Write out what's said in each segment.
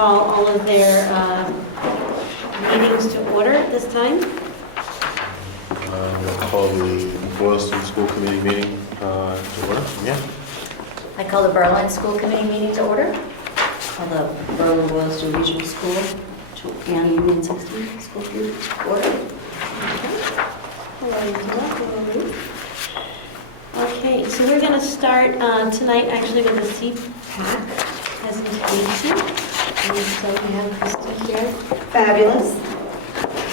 call all of their meetings to order at this time. We'll call the Boylston School Committee meeting to order. Yeah. I call the Berlin School Committee meeting to order. Call the Berlin-Boylston Regional School and Union 16 School Committee to order. Hello, Angela. Hello. Okay, so we're going to start tonight actually with the CPAC presentation. And so we have Christy here. Fabulous.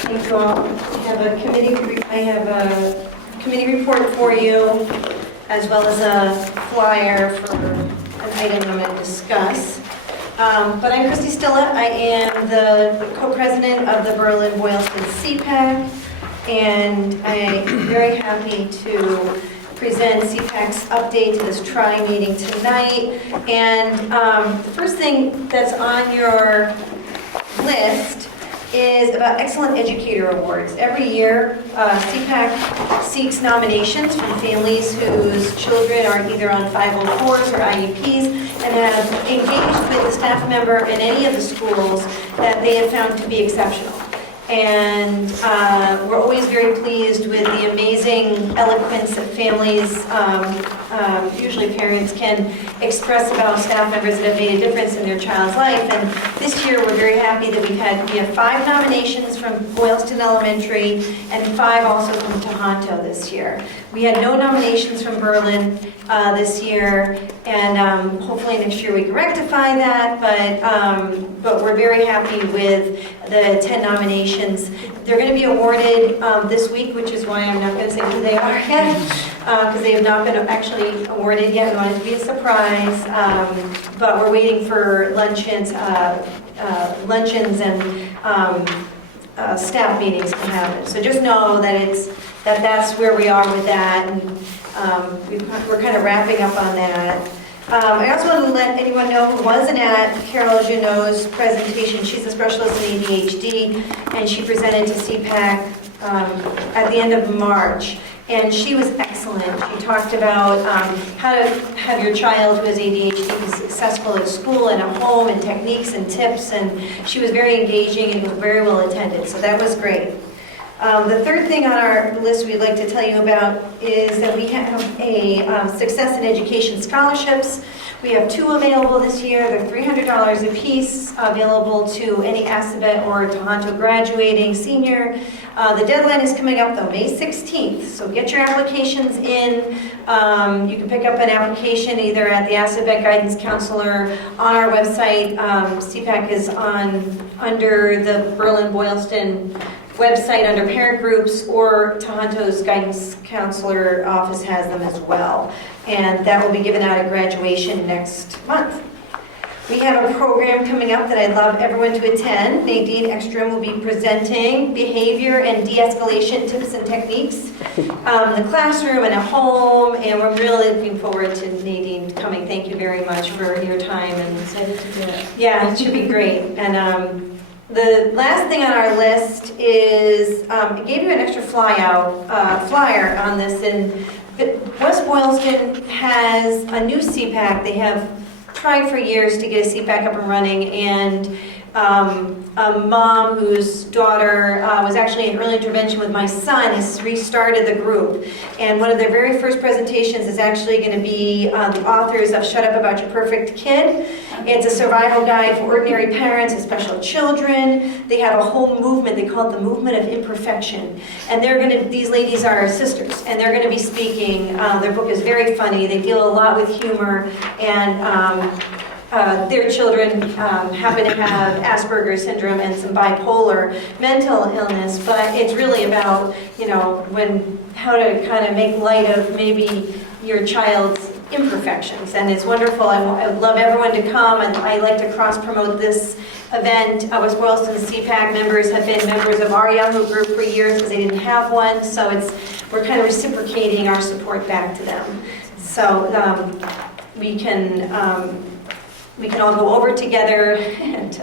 Thank you all. I have a committee report for you, as well as a flyer for an item I'm going to discuss. But I'm Christy Stilla. I am the co-president of the Berlin-Boylston CPAC, and I'm very happy to present CPAC's update to this tri-meeting tonight. And the first thing that's on your list is about Excellent Educator Awards. Every year, CPAC seeks nominations from families whose children are either on 504s or IEPs and have engaged with a staff member in any of the schools that they have found to be exceptional. And we're always very pleased with the amazing eloquence that families, usually parents, can express about staff members that have made a difference in their child's life. And this year we're very happy that we have 5 nominations from Boylston Elementary and 5 also from Tohoto this year. We had no nominations from Berlin this year, and hopefully next year we can rectify that, but we're very happy with the 10 nominations. They're going to be awarded this week, which is why I'm not going to say who they are yet, because they have not been actually awarded yet. We want it to be a surprise, but we're waiting for luncheons and staff meetings to happen. So just know that that's where we are with that, and we're kind of wrapping up on that. I also want to let anyone know who wasn't at Carol Junot's presentation. She's a specialist in ADHD, and she presented to CPAC at the end of March. And she was excellent. She talked about how to have your child who has ADHD be successful at school and at home, and techniques and tips, and she was very engaging and was very well attended, so that was great. The third thing on our list we'd like to tell you about is that we have a Success in Education scholarships. We have 2 available this year. They're $300 a piece, available to any Assabet or Tohoto graduating senior. The deadline is coming up though, May 16th, so get your applications in. You can pick up an application either at the Assabet Guidance Counselor on our website. CPAC is under the Berlin-Boylston website under parent groups, or Tohonto's guidance counselor office has them as well. And that will be given out at graduation next month. We have a program coming up that I'd love everyone to attend. Nadine Ekstrom will be presenting behavior and de-escalation tips and techniques in the classroom and at home, and we're really looking forward to Nadine coming. Thank you very much for your time. And Excited to do it. yeah, it should be great. And the last thing on our list is, I gave you an extra flyer on this, and West Boylston has a new CPAC. They have tried for years to get a CPAC up and running, and a mom whose daughter was actually in early intervention with my son has restarted the group. And one of their very first presentations is actually going to be the authors of Shut Up About Your Perfect Kid. It's a survival guide for ordinary parents and special children. They have a whole movement. They call it the movement of imperfection. And these ladies are sisters, and they're going to be speaking. Their book is very funny. They deal a lot with humor, and their children happen to have Asperger's syndrome and some bipolar mental illness, but it's really about, how to kind of make light of maybe your child's imperfections, and it's wonderful. I would love everyone to come, and I like to cross-promote this event. West Boylston CPAC members have been members of our Yahoo group for years because they didn't have one, so we're kind of reciprocating our support back to them. So we can all go over together, and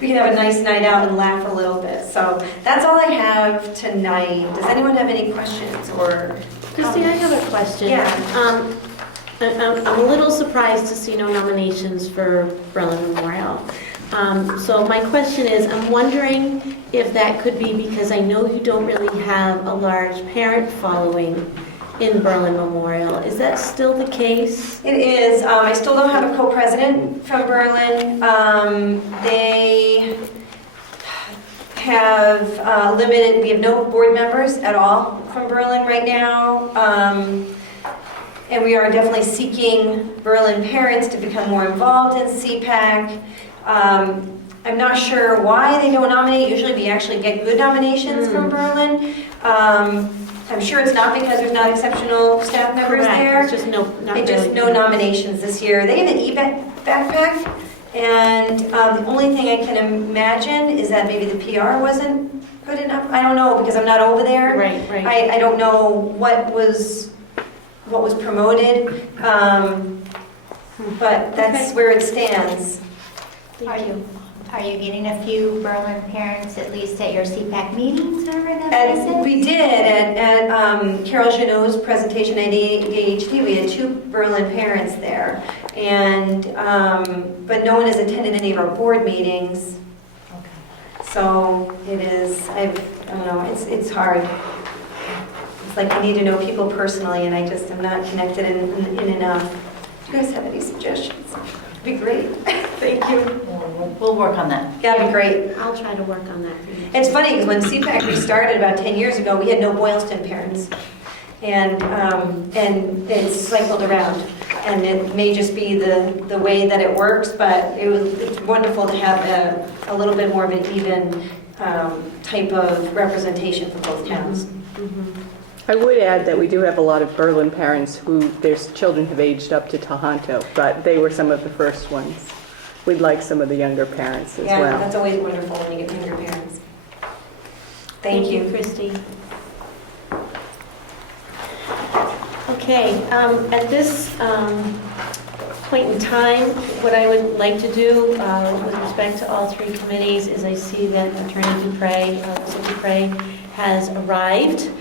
we can have a nice night out and laugh a little bit. So that's all I have tonight. Does anyone have any questions or Christy, I have a question. Yeah. I'm a little surprised to see no nominations for Berlin Memorial. So my question is, I'm wondering if that could be because I know you don't really have a large parent following in Berlin Memorial. Is that still the case? It is. I still don't have a co-president from Berlin. They have limited, we have no board members at all from Berlin right now. And we are definitely seeking Berlin parents to become more involved in CPAC. I'm not sure why they don't nominate. Usually we actually get good nominations from Berlin. I'm sure it's not because there's not exceptional staff members Correct. there. It's just No nominations this year. They have an e-backpack, and the only thing I can imagine is that maybe the PR wasn't good enough. I don't know, because I'm not over there. Right, right. I don't know what was promoted, but that's Okay. where it stands. Thank you. Are you getting a few Berlin parents at least at your CPAC meetings or whatever? And we did at Carol Janot's presentation at ADHD. We had 2 Berlin parents there, and but no one has attended any of our board meetings. So it is. I don't know. It's hard. It's like I need to know people personally, and I just am not connected in enough. Do you guys have any suggestions? It'd be great. Thank you. We'll work on that. That'd be great. I'll try to work on that for you. It's funny because when CPAC restarted about 10 years ago, we had no Boylston parents. And it's cycled around. And it may just be the way that it works, but it's wonderful to have a little bit more of an even type of representation for both towns. I would add that we do have a lot of Berlin parents who their children have aged up to Tohoto, but they were some of the first ones. We'd like some of the younger parents as Yeah, well. that's always wonderful when you get younger parents. Thank you. Christy. Okay, at this point in time, what I would like to do with respect to all 3 committees is I see that Attorney Dupre, Dupre has arrived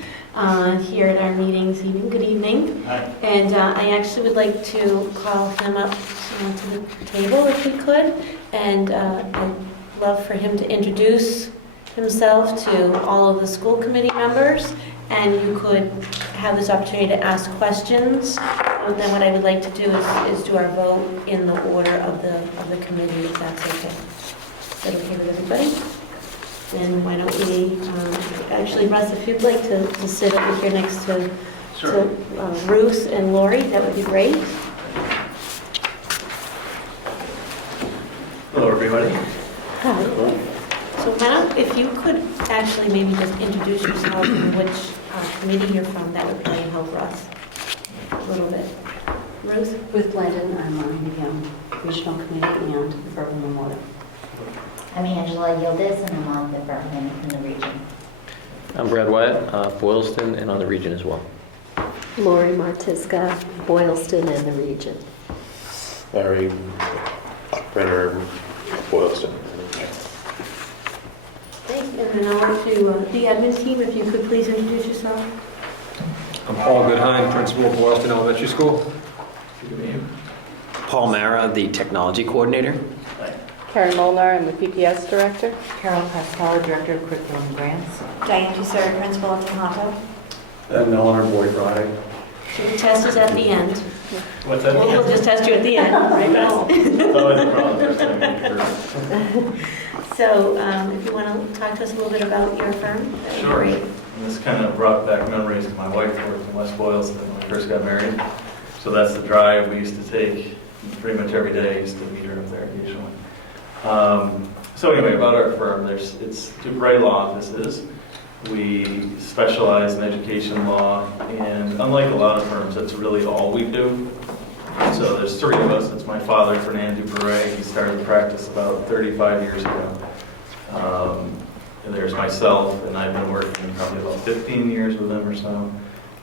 here at our meeting this evening. Good evening. Hi. And I actually would like to call him up to the table if we could. And I'd love for him to introduce himself to all of the school committee members. And you could have this opportunity to ask questions. And then what I would like to do is do our vote in the order of the committee, if that's okay. Is that okay with everybody? And why don't we, actually, Russ, if you'd like to sit over here next to Ruth and Lori, that would be great. Hello, everybody. Hi. So why don't, if you could actually maybe just introduce yourself and which committee you're from, that would probably help Russ a little bit. Ruth? Ruth Blandon, I'm on the Regional Committee and the Berlin Memorial. I'm Angela Yildiz, and I'm on the Berlin in the region. I'm Brad Wyatt, Boylston, and on the region as well. Lori Martiska, Boylston and the region. Larry Brenner, Boylston. Thanks. And then I'll to the admin team, if you could please introduce yourself. I'm Paul Goodhine, principal of Boylston Elementary School. Paul Mara, the technology coordinator. Karen Molnar, I'm the PPS director. Carol Pascal, Director of Curriculum and Grants. Diane Dussert, principal at Tohoto. And Eleanor Boyd Friday. So the test is at the end. What's that? We'll just test you at the end, right? It's always a problem. First time meeting first. So if you want to talk to us a little bit about your firm, that would be Sure. great. And this kind of brought back memories of my wife worked in West Boylston when we first got married. So that's the drive we used to take pretty much every day. I used to meet her up there occasionally. So anyway, about our firm, it's Dupre Law offices. We specialize in education law, and unlike a lot of firms, that's really all we do. So there's 3 of us. It's my father, Fernand Dupre. He started the practice about 35 years ago. And there's myself, and I've been working probably about 15 years with him or so.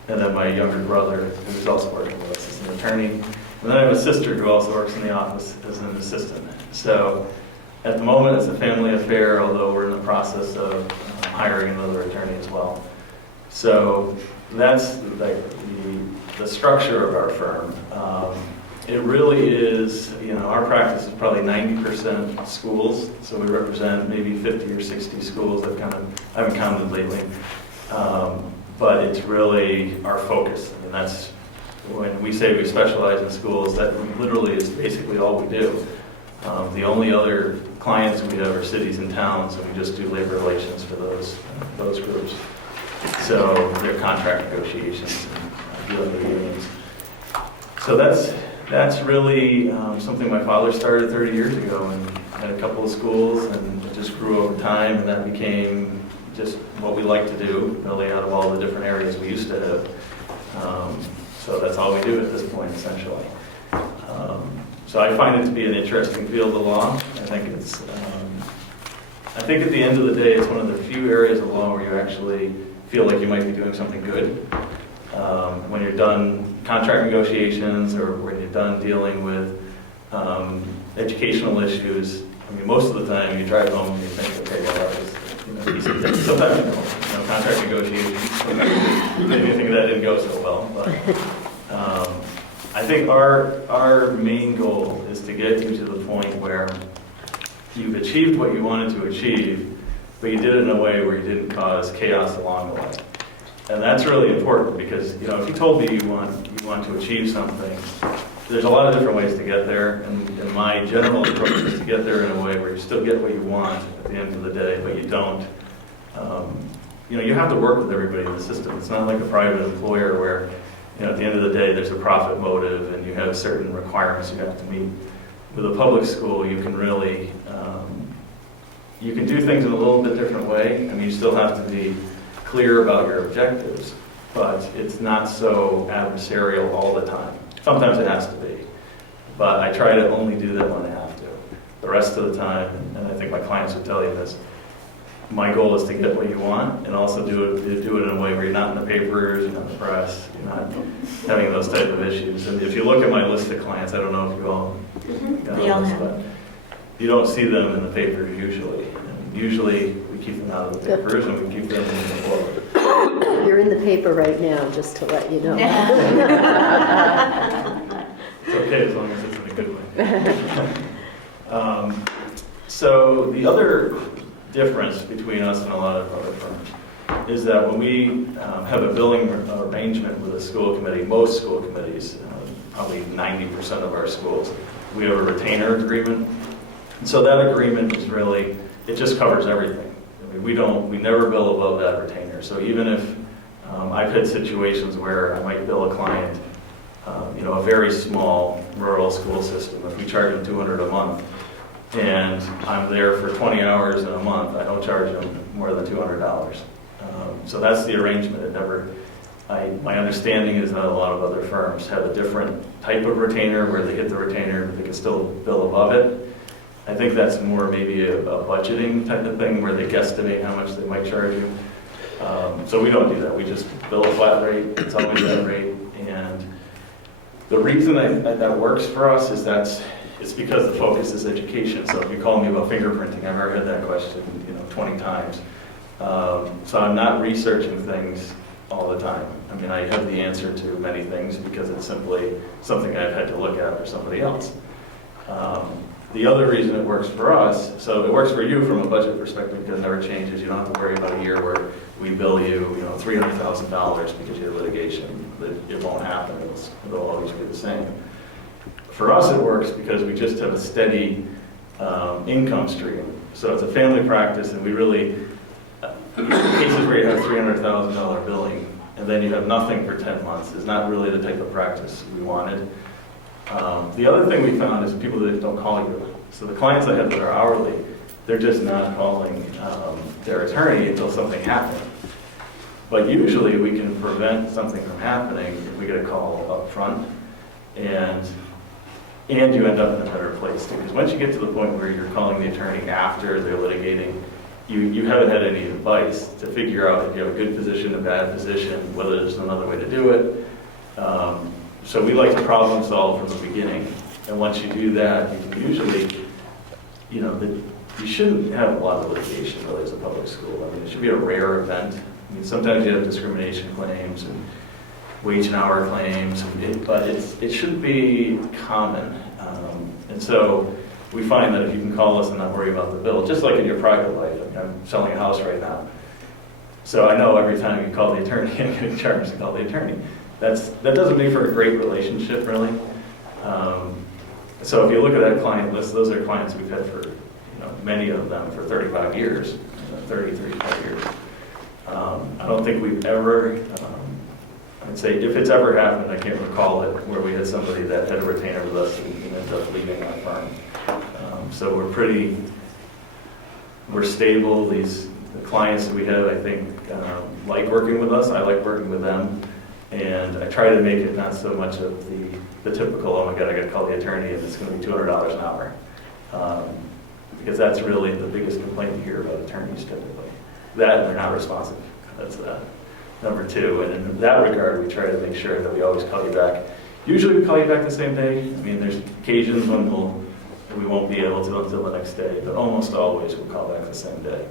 And then my younger brother, who's also working with us as an attorney. And then I have a sister who also works in the office as an assistant. So at the moment, it's a family affair, although we're in the process of hiring another attorney as well. So that's the structure of our firm. It really is, our practice is probably 90% schools, so we represent maybe 50 or 60 schools. I haven't counted lately. But it's really our focus, and that's when we say we specialize in schools, that literally is basically all we do. The only other clients we have are cities and towns, and we just do labor relations for those groups. So they're contract negotiations and dealing with unions. So that's really something my father started 30 years ago, and had a couple of schools, and it just grew over time, and that became just what we like to do, really, out of all the different areas we used to have. So that's all we do at this point, essentially. So I find it to be an interesting field of law. I think at the end of the day, it's one of the few areas of law where you actually feel like you might be doing something good. When you're done contract negotiations, or when you're done dealing with educational issues, I mean, most of the time you drive home and you think, okay, well, that was, sometimes, contract negotiations, maybe you think that didn't go so well, but I think our main goal is to get you to the point where you've achieved what you wanted to achieve, but you did it in a way where you didn't cause chaos along the way. And that's really important, because if you told me you want to achieve something, there's a lot of different ways to get there, and my general approach is to get there in a way where you still get what you want at the end of the day, but you don't. You have to work with everybody in the system. It's not like a private employer where, at the end of the day, there's a profit motive and you have certain requirements you have to meet. With a public school, you can really, you can do things in a little bit different way. I mean, you still have to be clear about your objectives, but it's not so adversarial all the time. Sometimes it has to be, but I try to only do that when I have to. The rest of the time, and I think my clients would tell you this, my goal is to get what you want, and also do it in a way where you're not in the papers, you're not in the press, you're not having those type of issues. And if you look at my list of clients, I don't know if you all got this, but you don't see them in the papers usually. And usually we keep them out of the papers, and we keep them in the forward. You're in the paper right now, just to let you know. It's okay as long as it's in a good way. So the other difference between us and a lot of other firms is that when we have a billing arrangement with a school committee, most school committees, probably 90% of our schools, we have a retainer agreement. And so that agreement is really, it just covers everything. I mean, we never bill above that retainer. So even if I've had situations where I might bill a client, a very small rural school system, if we charge them $200 a month, and I'm there for 20 hours in a month, I don't charge them more than $200. So that's the arrangement. My understanding is that a lot of other firms have a different type of retainer where they hit the retainer, but they can still bill above it. I think that's more maybe a budgeting type of thing where they guesstimate how much they might charge you. So we don't do that. We just bill a flat rate. It's always that rate. And the reason that works for us is it's because the focus is education. So if you call me about fingerprinting, I've already had that question 20 times. So I'm not researching things all the time. I mean, I have the answer to many things because it's simply something I've had to look at for somebody else. The other reason it works for us, so it works for you from a budget perspective because it never changes. You don't have to worry about a year where we bill you, $300,000 because you have litigation. It won't happen. It'll always be the same. For us, it works because we just have a steady income stream. So it's a family practice, and we really, cases where you have $300,000 billing, and then you have nothing for 10 months is not really the type of practice we wanted. The other thing we found is people that don't call you. So the clients I have that are hourly, they're just not calling their attorney until something happens. But usually we can prevent something from happening if we get a call up front, and you end up in a better place too. Because once you get to the point where you're calling the attorney after they're litigating, you haven't had any advice to figure out if you have a good position, a bad position, whether there's another way to do it. So we like to problem solve from the beginning. And once you do that, you can usually, you shouldn't have a lot of litigation really as a public school. I mean, it should be a rare event. I mean, sometimes you have discrimination claims, and wage and hour claims, but it shouldn't be common. And so we find that if you can call us and not worry about the bill, just like in your private life, I mean, I'm selling a house right now. So I know every time you call the attorney, I'm getting charged to call the attorney. That doesn't make for a great relationship, really. So if you look at that client list, those are clients we've had for, many of them for 35 years, 35 years. I don't think we've ever, I'd say if it's ever happened, I can't recall it, where we had somebody that had a retainer with us and ended up leaving our firm. So we're stable. The clients that we have, I think, like working with us. I like working with them. And I try to make it not so much of the typical, oh my God, I got to call the attorney and it's going to be $200 an hour. Because that's really the biggest complaint you hear about attorneys typically. That and they're not responsive. That's number two. And in that regard, we try to make sure that we always call you back. Usually we call you back the same day. I mean, there's occasions when we won't be able to until the next day, but almost always we'll call back the same day.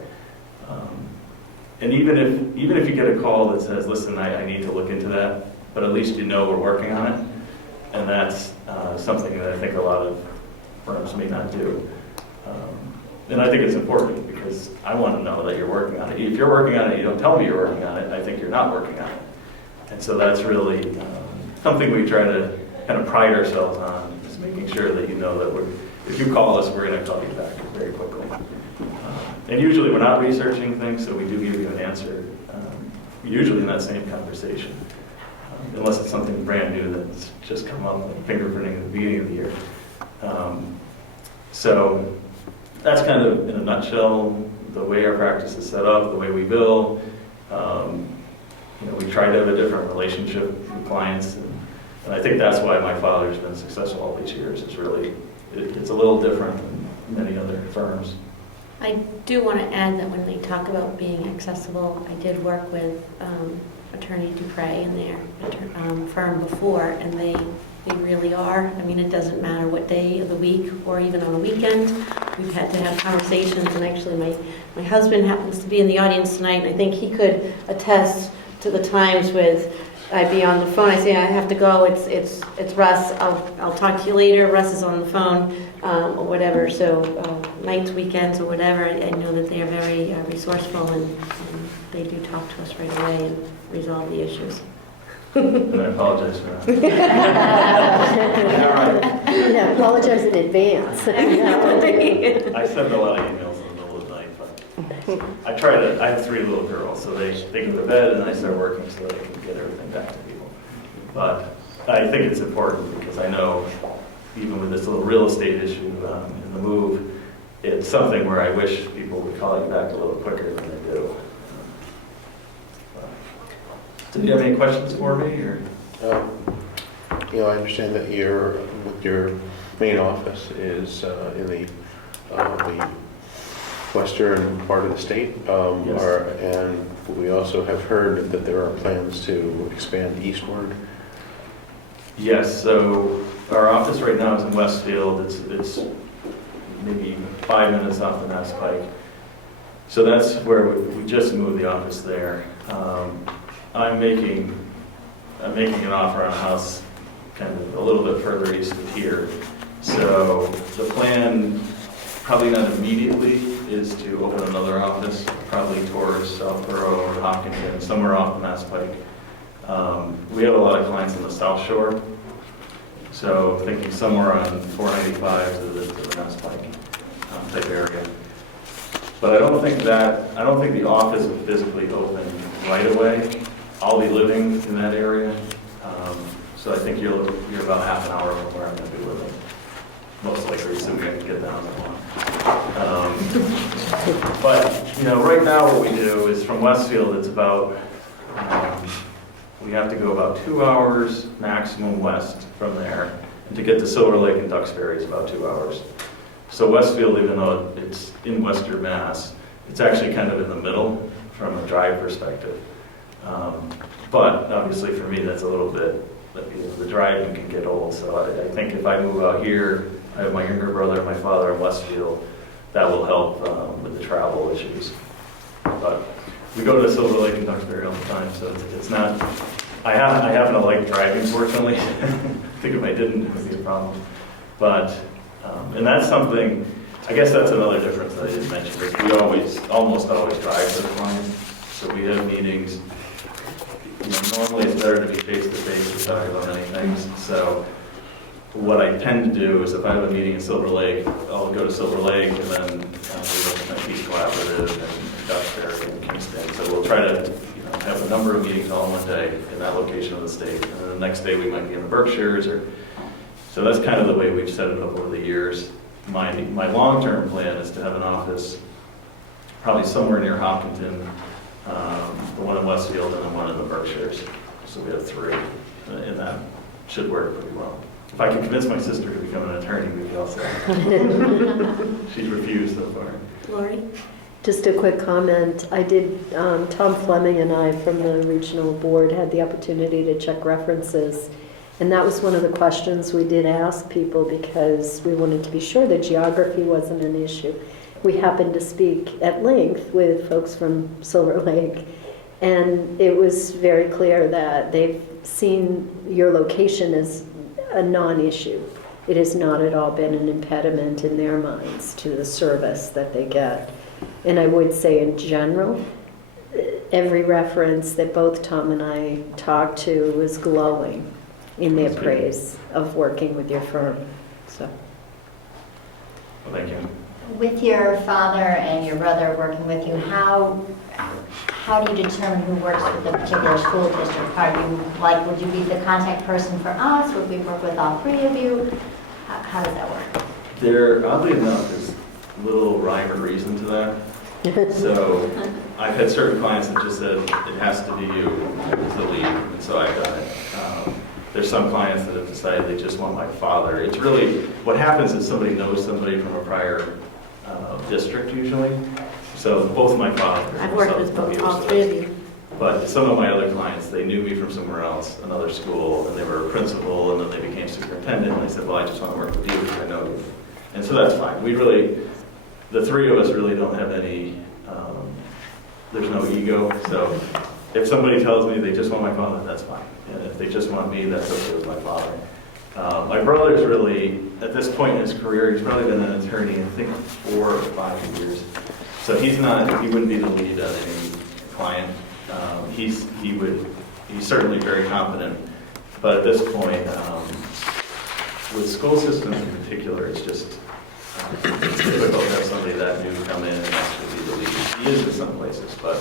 And even if you get a call that says, listen, I need to look into that, but at least you know we're working on it. And that's something that I think a lot of firms may not do. And I think it's important because I want to know that you're working on it. If you're working on it, you don't tell me you're working on it, I think you're not working on it. And so that's really something we try to kind of pride ourselves on, is making sure that you know that if you call us, we're going to call you back very quickly. And usually we're not researching things, so we do give you an answer, usually in that same conversation, unless it's something brand new that's just come up, like fingerprinting at the beginning of the year. So that's kind of, in a nutshell, the way our practice is set up, the way we bill. We try to have a different relationship with clients, and I think that's why my father's been successful all these years. It's really, it's a little different than many other firms. I do want to add that when they talk about being accessible, I did work with Attorney Dupre in their firm before, and they really are. I mean, it doesn't matter what day of the week or even on the weekend. We've had to have conversations, and actually my husband happens to be in the audience tonight, and I think he could attest to the times with I'd be on the phone, I say, I have to go, it's Russ, I'll talk to you later, Russ is on the phone, or whatever, so nights, weekends, or whatever, I know that they are very resourceful, and they do talk to us right away and resolve the issues. And I apologize for that. Yeah, apologize in advance. I send a lot of emails in the middle of the night, but I have 3 little girls, so they go to bed and I start working so that I can get everything back to people. But I think it's important because I know even with this little real estate issue in the move, it's something where I wish people would call you back a little quicker than they do. Do you have any questions for me? Or? I understand that your main office is in the western part of the state, Yes. And we also have heard that there are plans to expand eastward. Yes, so our office right now is in Westfield. It's maybe 5 minutes off the Mass Pike. So that's where we just moved the office there. I'm making an offer on a house kind of a little bit further east of here. So the plan, probably not immediately, is to open another office, probably towards Southborough or Hopkinton, somewhere off the Mass Pike. We have a lot of clients in the South Shore, so thinking somewhere on 495 to the Mass Pike type area. But I don't think the office will physically open right away. I'll be living in that area, so I think you're about half an hour from where I'm going to be living. Most likely, assuming I can get down that long. But right now what we do is from Westfield, it's about we have to go about 2 hours maximum west from there, and to get to Silver Lake and Duxbury is about 2 hours. So Westfield, even though it's in Western Mass, it's actually kind of in the middle from a drive perspective. But obviously for me, that's a little bit, the driving can get old. So I think if I move out here, I have my younger brother and my father in Westfield, that will help with the travel issues. But we go to Silver Lake and Duxbury all the time, so it's not I happen to like driving, fortunately. I think if I didn't, it would be a problem. But, and that's something, I guess that's another difference that I didn't mention, is we almost always drive to the client. So we have meetings, normally it's better to be face-to-face to talk about many things. So what I tend to do is if I have a meeting in Silver Lake, I'll go to Silver Lake and then we look at my Peace Collaborative and Dutchbury and Kingston. So we'll try to have a number of meetings all in one day in that location of the state. And then the next day we might be in the Berkshires. So that's kind of the way we've set it up over the years. My long-term plan is to have an office probably somewhere near Hopkinton, the one in Westfield and then one in the Berkshires. So we have 3, and that should work pretty well. If I can convince my sister to become an attorney, we'd be all set. She's refused so far. Lori? Just a quick comment. I did, Tom Fleming and I from the regional board had the opportunity to check references. And that was one of the questions we did ask people because we wanted to be sure that geography wasn't an issue. We happened to speak at length with folks from Silver Lake, and it was very clear that they've seen your location as a non-issue. It has not at all been an impediment in their minds to the service that they get. And I would say in general, every reference that both Tom and I talked to was glowing in their praise of working with your firm. So, Well, thank you. With your father and your brother working with you, how do you determine who works with the particular school district? Would you be the contact person for us? Would we work with all 3 of you? How does that work? There, oddly enough, is little rhyme or reason to that. So I've had certain clients that just said, it has to be you as the lead, and so I've done it. There's some clients that have decided they just want my father. It's really, what happens is somebody knows somebody from a prior district usually. So both my father. I've worked with all 3 of you. But some of my other clients, they knew me from somewhere else, another school, and they were a principal, and then they became superintendent, and they said, well, I just want to work with you because I know you. And so that's fine. We really, the 3 of us really don't have any, there's no ego. So if somebody tells me they just want my father, that's fine. And if they just want me, that's okay with my father. My brother's really, at this point in his career, he's probably been an attorney, I think, 4 or 5 years. So he wouldn't be the lead on any client. He's certainly very competent. But at this point, with school systems in particular, it's just it's difficult to have somebody that new come in and actually be the lead. He is in some places, but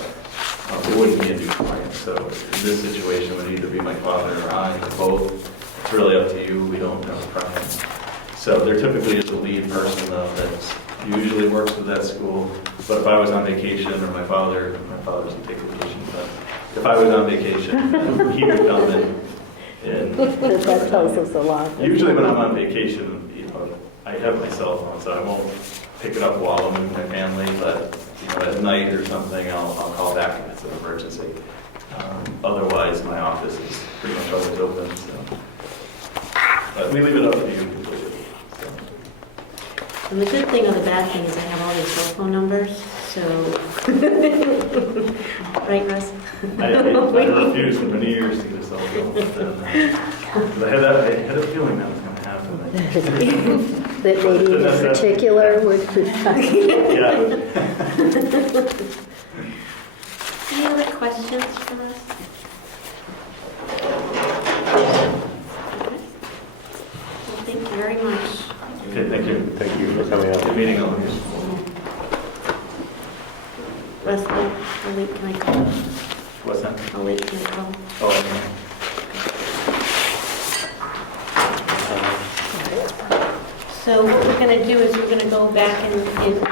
it wouldn't be a new client. So in this situation, it would either be my father or I, or both. It's really up to you. We don't have a preference. So there typically is a lead person, though, that usually works with that school. But if I was on vacation, or my father doesn't take vacation, but if I was on vacation, he would come in. that tells us a lot. Usually when I'm on vacation, I have my cell phone, so I won't pick it up while I'm with my family, but at night or something, I'll call back if it's an emergency. Otherwise, my office is pretty much always open, so. But we leave it up to you completely. So. And the good thing or the bad thing is I have all these cell phone numbers, so. Right, Russ? I refused for many years to get a cell phone. But, I had a feeling that was going to happen. That maybe in particular would... Yeah. Any other questions for us? Okay. Well, thank you very much. Okay, thank you. Thank you for coming out. Good meeting all of you. Russ, how late can I call? What's that? How late can I call? Oh, okay. So what we're going to do is we're going to go back in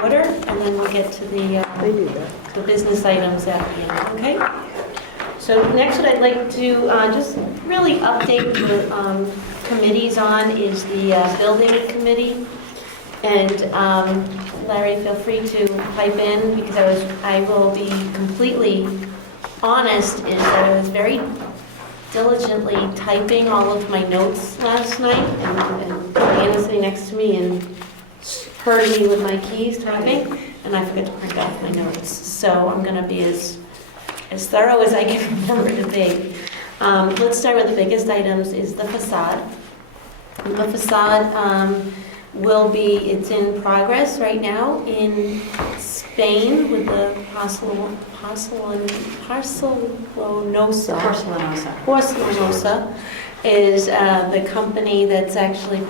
order, and then we'll get to the business items at the end, okay? So next what I'd like to just really update the committees on is the building committee. And Larry, feel free to pipe in, because I will be completely honest, is that I was very diligently typing all of my notes last night, and Diana sitting next to me and heard me with my keys typing, and I forgot to print off my notes. So I'm going to be as thorough as I can remember to be. Let's start with the biggest items is the facade. The facade it's in progress right now in Spain with the Porcelanosa is the company that's actually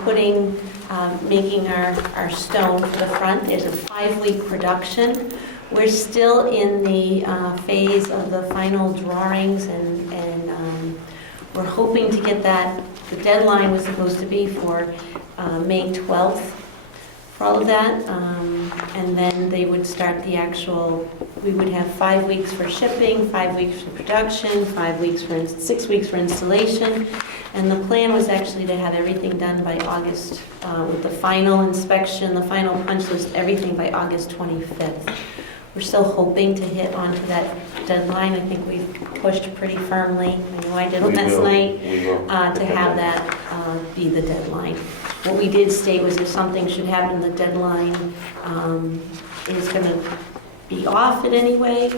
making our stone for the front. It's a 5-week production. We're still in the phase of the final drawings and we're hoping to get that. The deadline was supposed to be for May 12th for all of that. And then they would start we would have 5 weeks for shipping, 5 weeks for production, 6 weeks for installation. And the plan was actually to have everything done by August, with the final inspection, the final punch list, everything by August 25th. We're still hoping to hit onto that deadline. I think we've pushed pretty firmly. I know I did last night to have that be the deadline. What we did state was if something should happen, the deadline is going to be off in any way.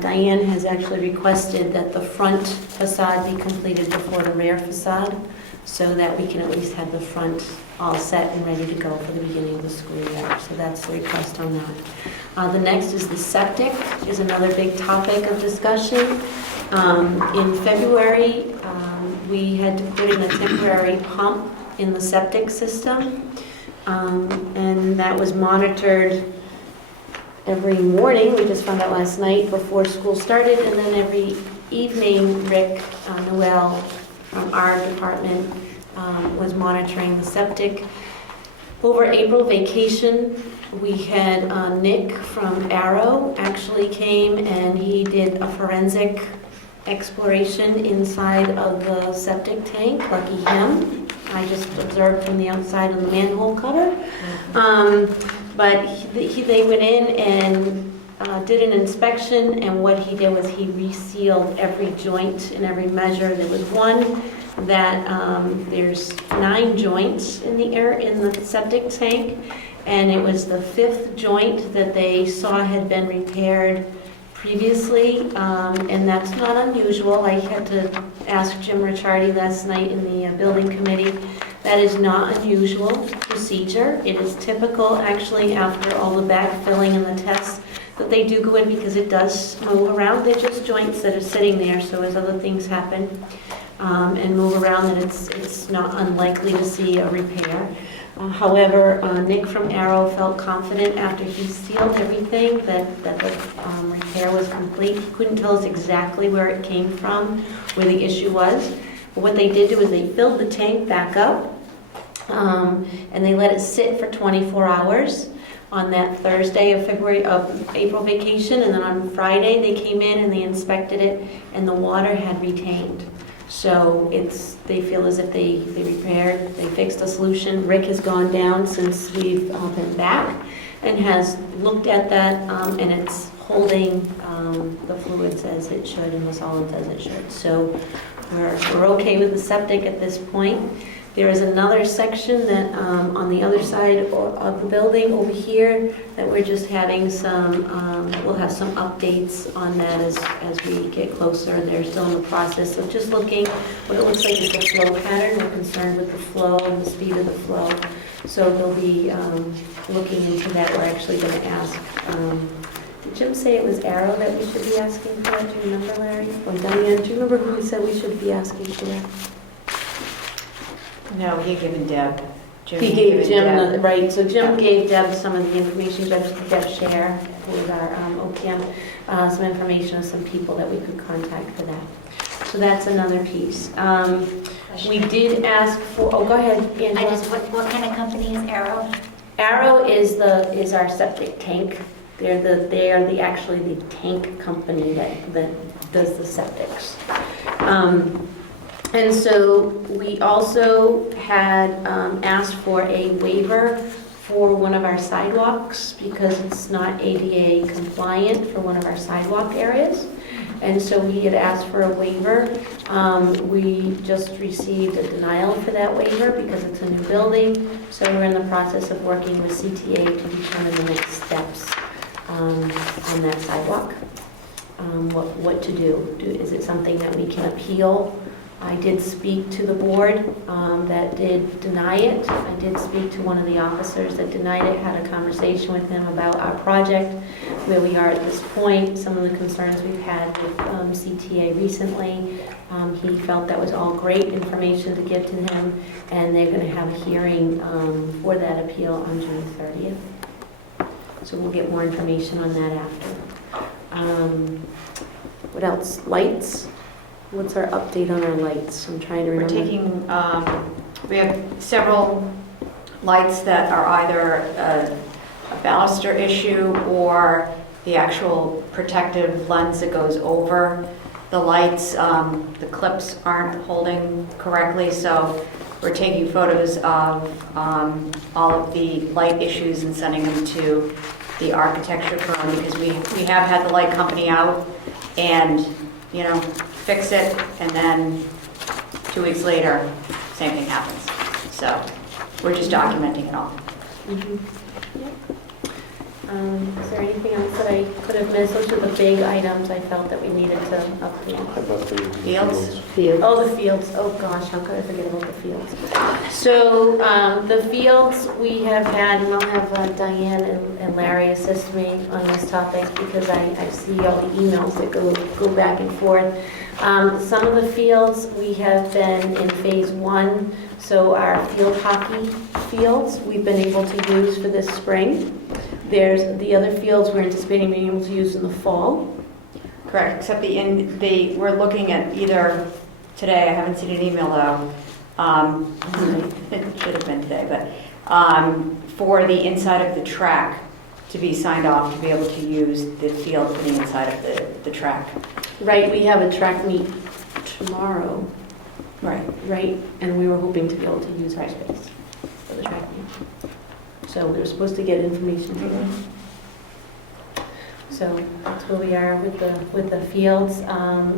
Diane has actually requested that the front facade be completed before the rear facade so that we can at least have the front all set and ready to go for the beginning of the school year. So that's the request on that. The next is the septic, is another big topic of discussion. In February, we had to put in a temporary pump in the septic system, and that was monitored every morning. We just found out last night before school started, and then every evening, Rick Noel from our department was monitoring the septic. Over April vacation, we had Nick from Arrow actually came and he did a forensic exploration inside of the septic tank. Lucky him. I just observed from the outside of the manhole cover. But they went in and did an inspection, and what he did was he resealed every joint and every measure. There was one that there's 9 joints in the septic tank, and it was the 5th joint that they saw had been repaired previously, and that's not unusual. I had to ask Jim Ricciardi last night in the building committee. That is not unusual procedure. It is typical, actually, after all the backfilling and the tests, that they do go in because it does move around. They're just joints that are sitting there, so as other things happen and move around, then it's not unlikely to see a repair. However, Nick from Arrow felt confident after he sealed everything that the repair was complete. He couldn't tell us exactly where it came from, where the issue was. But what they did do is they filled the tank back up, and they let it sit for 24 hours on that Thursday of April vacation, and then on Friday they came in and they inspected it, and the water had retained. So they feel as if they repaired, they fixed the solution. Rick has gone down since we've been back and has looked at that, and it's holding the fluids as it should and the solids as it should. So we're okay with the septic at this point. There is another section that on the other side of the building over here that we're just having we'll have some updates on that as we get closer, and they're still in the process of just looking what it looks like is the flow pattern. We're concerned with the flow and the speed of the flow. So they'll be looking into that. We're actually going to ask, did Jim say it was Arrow that we should be asking for? Do you remember, Larry? Or Diane, do you remember who we said we should be asking for that? No, he gave Deb. He gave Jim, right, so Jim gave Deb some of the information, Deb Share, who is our OPM, some information of some people that we could contact for that. So that's another piece. We did ask for, go ahead, Angela. What kind of company is Arrow? Arrow is our septic tank. They're actually the tank company that does the septics. And so we also had asked for a waiver for one of our sidewalks because it's not ADA compliant for one of our sidewalk areas. And so we had asked for a waiver. We just received a denial for that waiver because it's a new building. So we're in the process of working with CTA to determine the next steps on that sidewalk. what to do. Is it something that we can appeal? I did speak to the board that did deny it. I did speak to one of the officers that denied it, had a conversation with him about our project, where we are at this point, some of the concerns we've had with CTA recently. He felt that was all great information to give to him, and they're going to have a hearing for that appeal on June 30th. So we'll get more information on that after. What else? Lights? What's our update on our lights? I'm trying to We're remember. taking, we have several lights that are either a baluster issue or the actual protective lens that goes over the lights. The clips aren't holding correctly, so we're taking photos of all of the light issues and sending them to the architecture firm, because we have had the light company out and, you know, fix it, and then 2 weeks later, same thing happens. So we're just documenting it all. Mhm. Yep. Is there anything else that I could have missed? Those are the big items I felt that we needed to update. How about the Fields? Field. Oh, the fields. Oh, gosh, how could I forget about the fields? So the fields we have had, and I'll have Diane and Larry assist me on this topic, because I see all the emails that go back and forth. Some of the fields we have been in phase 1, so our field hockey fields we've been able to use for this spring. There's the other fields we're anticipating being able to use in the fall. Correct, except we're looking at either today, I haven't seen an email though, it should have been today, but for the inside of the track to be signed off to be able to use the field for the inside of the track. Right, we have a track meet tomorrow, Right. and we were hoping to be able to use our space for the track meet. So we were supposed to get information today. So that's where we are with the fields.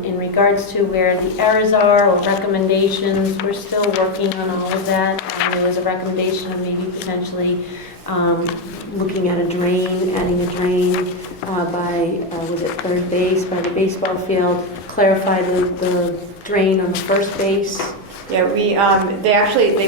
In regards to where the errors are or recommendations, we're still working on all of that. There was a recommendation of maybe potentially looking at a drain, adding a drain by, was it third base, by the baseball field, clarify the drain on the first base. Yeah, they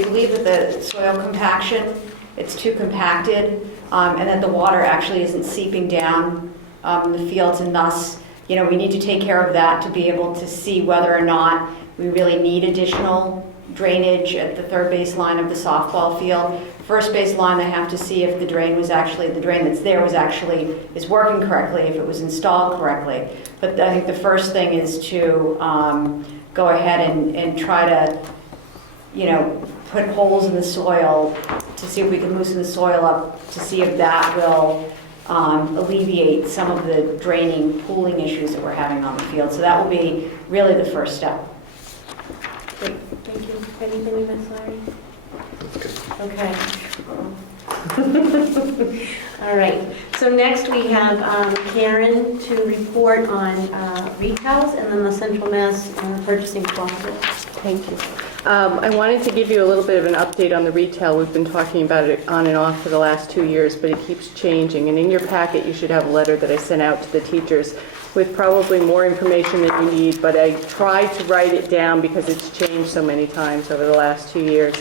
believe that the soil compaction, it's too compacted, and that the water actually isn't seeping down the fields, and thus, you know, we need to take care of that to be able to see whether or not we really need additional drainage at the third base line of the softball field. First base line, they have to see if the drain that's there is working correctly, if it was installed correctly. But I think the first thing is to go ahead and try to, you know, put holes in the soil to see if we can loosen the soil up, to see if that will alleviate some of the draining, pooling issues that we're having on the field. So that will be really the first step. Great, thank you. Anything we missed, Larry? Okay. All right. So next we have Karen to report on retails, and then the Central Mass Purchasing Cooperative. Thank you. I wanted to give you a little bit of an update on the retail. We've been talking about it on and off for the last 2 years, but it keeps changing. And in your packet, you should have a letter that I sent out to the teachers with probably more information than you need, but I tried to write it down because it's changed so many times over the last 2 years.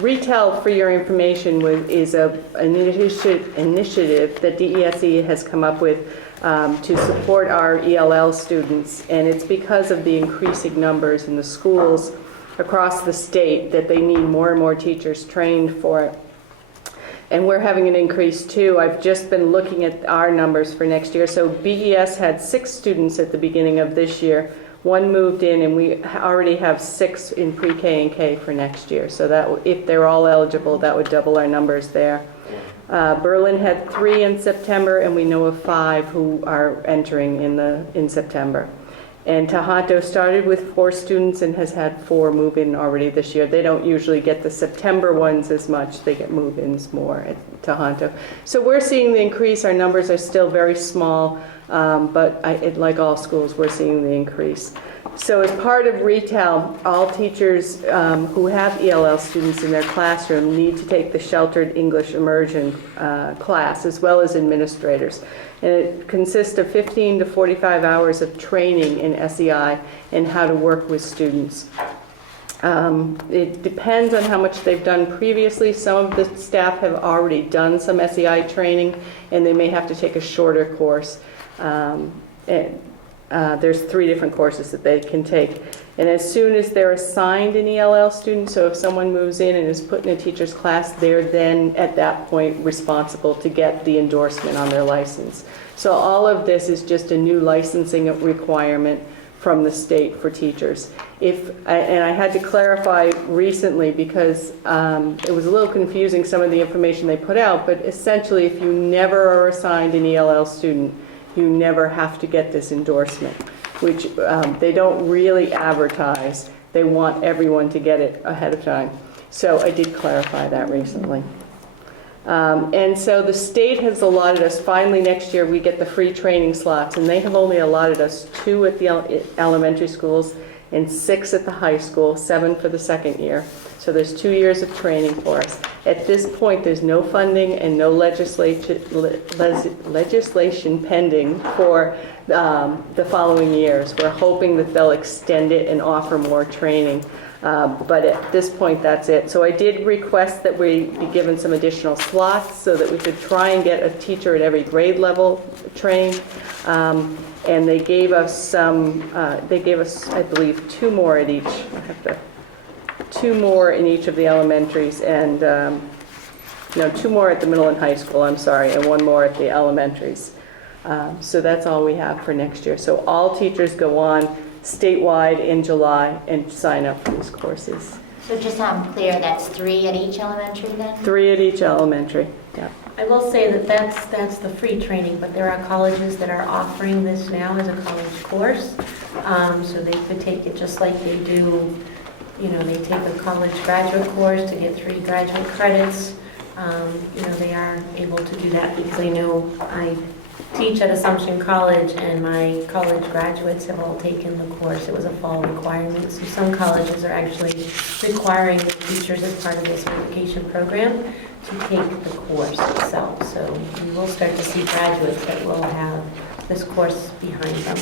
Retail, for your information, is an initiative that DESE has come up with to support our ELL students, and it's because of the increasing numbers in the schools across the state that they need more and more teachers trained for it. And we're having an increase too. I've just been looking at our numbers for next year. So BES had 6 students at the beginning of this year. 1 moved in, and we already have 6 in pre-K and K for next year. So that, if they're all eligible, that would double our numbers there. Berlin had 3 in September, and we know of 5 who are entering in September. And Tohoto started with 4 students and has had 4 move in already this year. They don't usually get the September ones as much. They get move-ins more at Tohoto. So we're seeing the increase. Our numbers are still very small, but like all schools, we're seeing the increase. So as part of retail, all teachers who have ELL students in their classroom need to take the Sheltered English Immersion class, as well as administrators. And it consists of 15 to 45 hours of training in SEI and how to work with students. It depends on how much they've done previously. Some of the staff have already done some SEI training, and they may have to take a shorter course. There's 3 different courses that they can take. And as soon as they're assigned an ELL student, so if someone moves in and is put in a teacher's class, they're then at that point responsible to get the endorsement on their license. So all of this is just a new licensing requirement from the state for teachers. And I had to clarify recently because it was a little confusing, some of the information they put out, but essentially if you never are assigned an ELL student, you never have to get this endorsement, which they don't really advertise. They want everyone to get it ahead of time. So I did clarify that recently. And so the state has allotted us, finally next year we get the free training slots, and they have only allotted us 2 at the elementary schools and 6 at the high school, 7 for the second year. So there's 2 years of training for us. At this point, there's no funding and no legislation pending for the following years. We're hoping that they'll extend it and offer more training. But at this point, that's it. So I did request that we be given some additional slots so that we could try and get a teacher at every grade level trained. And they gave us some, I believe, 2 more at each. I have to 2 more in each of the elementaries, and 2 more at the middle and high school, I'm sorry, and 1 more at the elementaries. So that's all we have for next year. So all teachers go on statewide in July and sign up for these courses. So just so I'm clear, that's 3 at each elementary then? 3 at each elementary, yeah. I will say that that's the free training, but there are colleges that are offering this now as a college course. So they could take it just like they do, they take a college graduate course to get 3 graduate credits. They are able to do that because I know I teach at Assumption College and my college graduates have all taken the course. It was a fall requirement. So some colleges are actually requiring the teachers as part of their certification program to take the course itself. So we will start to see graduates that will have this course behind them.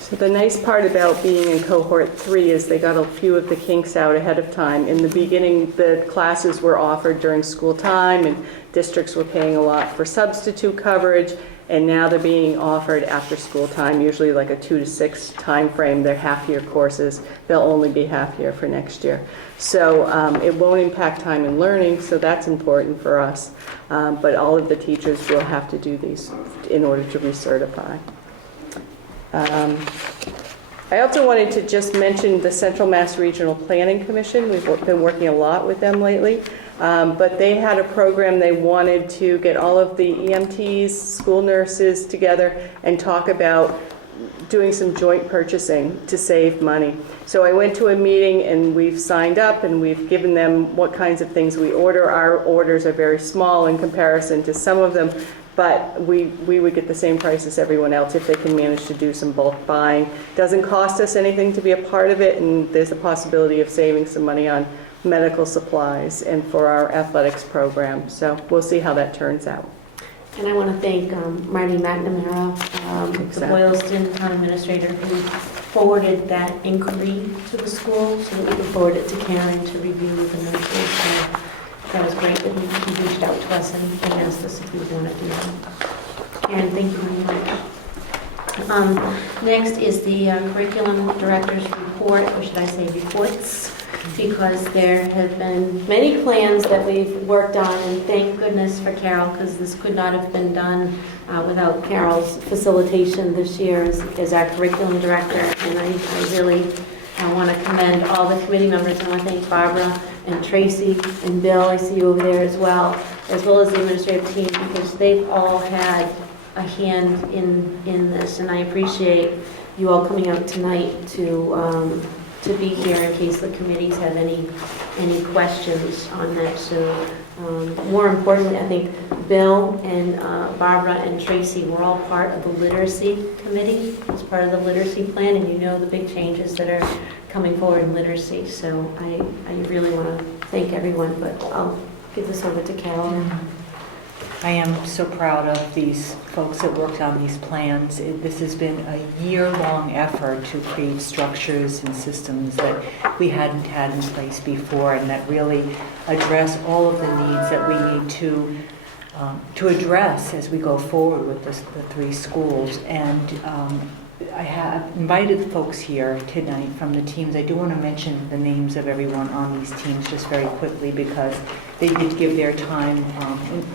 So the nice part about being in cohort 3 is they got a few of the kinks out ahead of time. In the beginning, the classes were offered during school time and districts were paying a lot for substitute coverage, and now they're being offered after school time, usually like a 2 to 6 time frame. They're half-year courses. They'll only be half-year for next year. So it won't impact time and learning, so that's important for us. But all of the teachers will have to do these in order to recertify. I also wanted to just mention the Central Mass Regional Planning Commission. We've been working a lot with them lately. But they had a program they wanted to get all of the EMTs, school nurses together and talk about doing some joint purchasing to save money. So I went to a meeting and we've signed up and we've given them what kinds of things we order. Our orders are very small in comparison to some of them, but we would get the same price as everyone else if they can manage to do some bulk buying. Doesn't cost us anything to be a part of it, and there's a possibility of saving some money on medical supplies and for our athletics program. So we'll see how that turns out. And I want to thank Marty McNamara, the Boylston Town Administrator, who forwarded that inquiry to the school so that we could forward it to Karen to review with the nurses. So that was great that he reached out to us and asked us if we want to do that. Karen, thank you very much. Next is the Curriculum Director's report, or should I say reports, because there have been many plans that we've worked on, and thank goodness for Carol, because this could not have been done without Carol's facilitation this year as our Curriculum Director. And I really want to commend all the committee members. I want to thank Barbara and Tracy and Bill, I see you over there as well as the administrative team, because they've all had a hand in this, and I appreciate you all coming out tonight to be here in case the committees have any questions on that. So More importantly, I think Bill and Barbara and Tracy were all part of the literacy committee, as part of the literacy plan, and you know the big changes that are coming forward in literacy. So I really want to thank everyone, but I'll give this over to Carol. I am so proud of these folks that worked on these plans. This has been a year-long effort to create structures and systems that we hadn't had in place before, and that really address all of the needs that we need to address as we go forward with the 3 schools. And I have invited the folks here tonight from the teams. I do want to mention the names of everyone on these teams just very quickly, because they did give their time.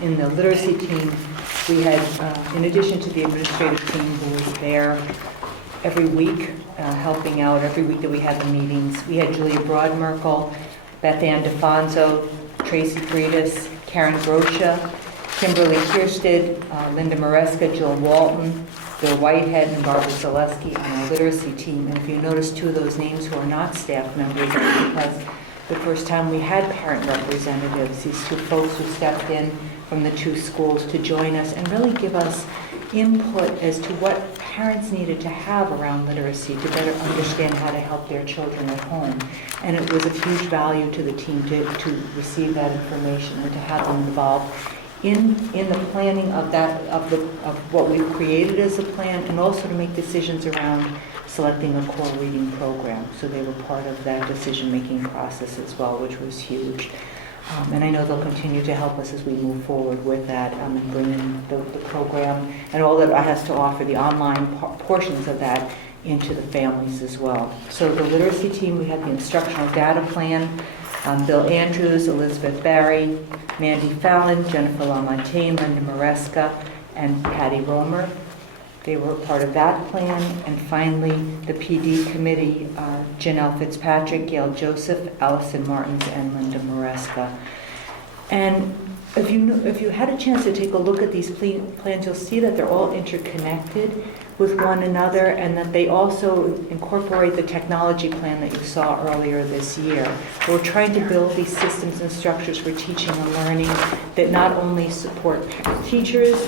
In the literacy team, we had, in addition to the administrative team who was there every week, helping out every week that we had the meetings, we had Julia Broadmerkel, Beth Ann DeFonso, Tracy Freitas, Karen Grosha, Kimberly Kiersted, Linda Maresca, Jill Walton, Bill Whitehead, and Barbara Zaleski on our literacy team. And if you notice 2 of those names who are not staff members, that's because the first time we had parent representatives, these 2 folks who stepped in from the 2 schools to join us and really give us input as to what parents needed to have around literacy to better understand how to help their children at home. And it was of huge value to the team to receive that information and to have them involved in the planning of what we created as a plan, and also to make decisions around selecting a core reading program. So they were part of that decision-making process as well, which was huge. And I know they'll continue to help us as we move forward with that, and bring in the program and all that it has to offer, the online portions of that, into the families as well. So the literacy team, we had the instructional data plan, Bill Andrews, Elizabeth Barry, Mandy Fallon, Jennifer LaMontagne, Linda Maresca, and Patty Romer. They were part of that plan. And finally, the PD committee, Janelle Fitzpatrick, Gail Joseph, Allison Martins, and Linda Maresca. And if you had a chance to take a look at these plans, you'll see that they're all interconnected with one another, and that they also incorporate the technology plan that you saw earlier this year. We're trying to build these systems and structures for teaching and learning that not only support teachers,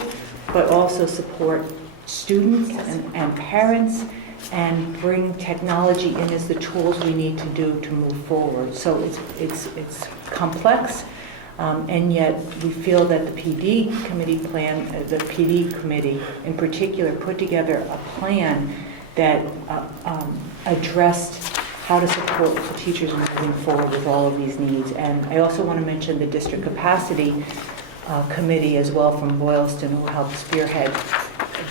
but also support students and parents, and bring technology in as the tools we need to do to move forward. So it's complex. And yet we feel that the PD committee in particular put together a plan that addressed how to support the teachers moving forward with all of these needs. And I also want to mention the district capacity committee as well from Boylston, who helped spearhead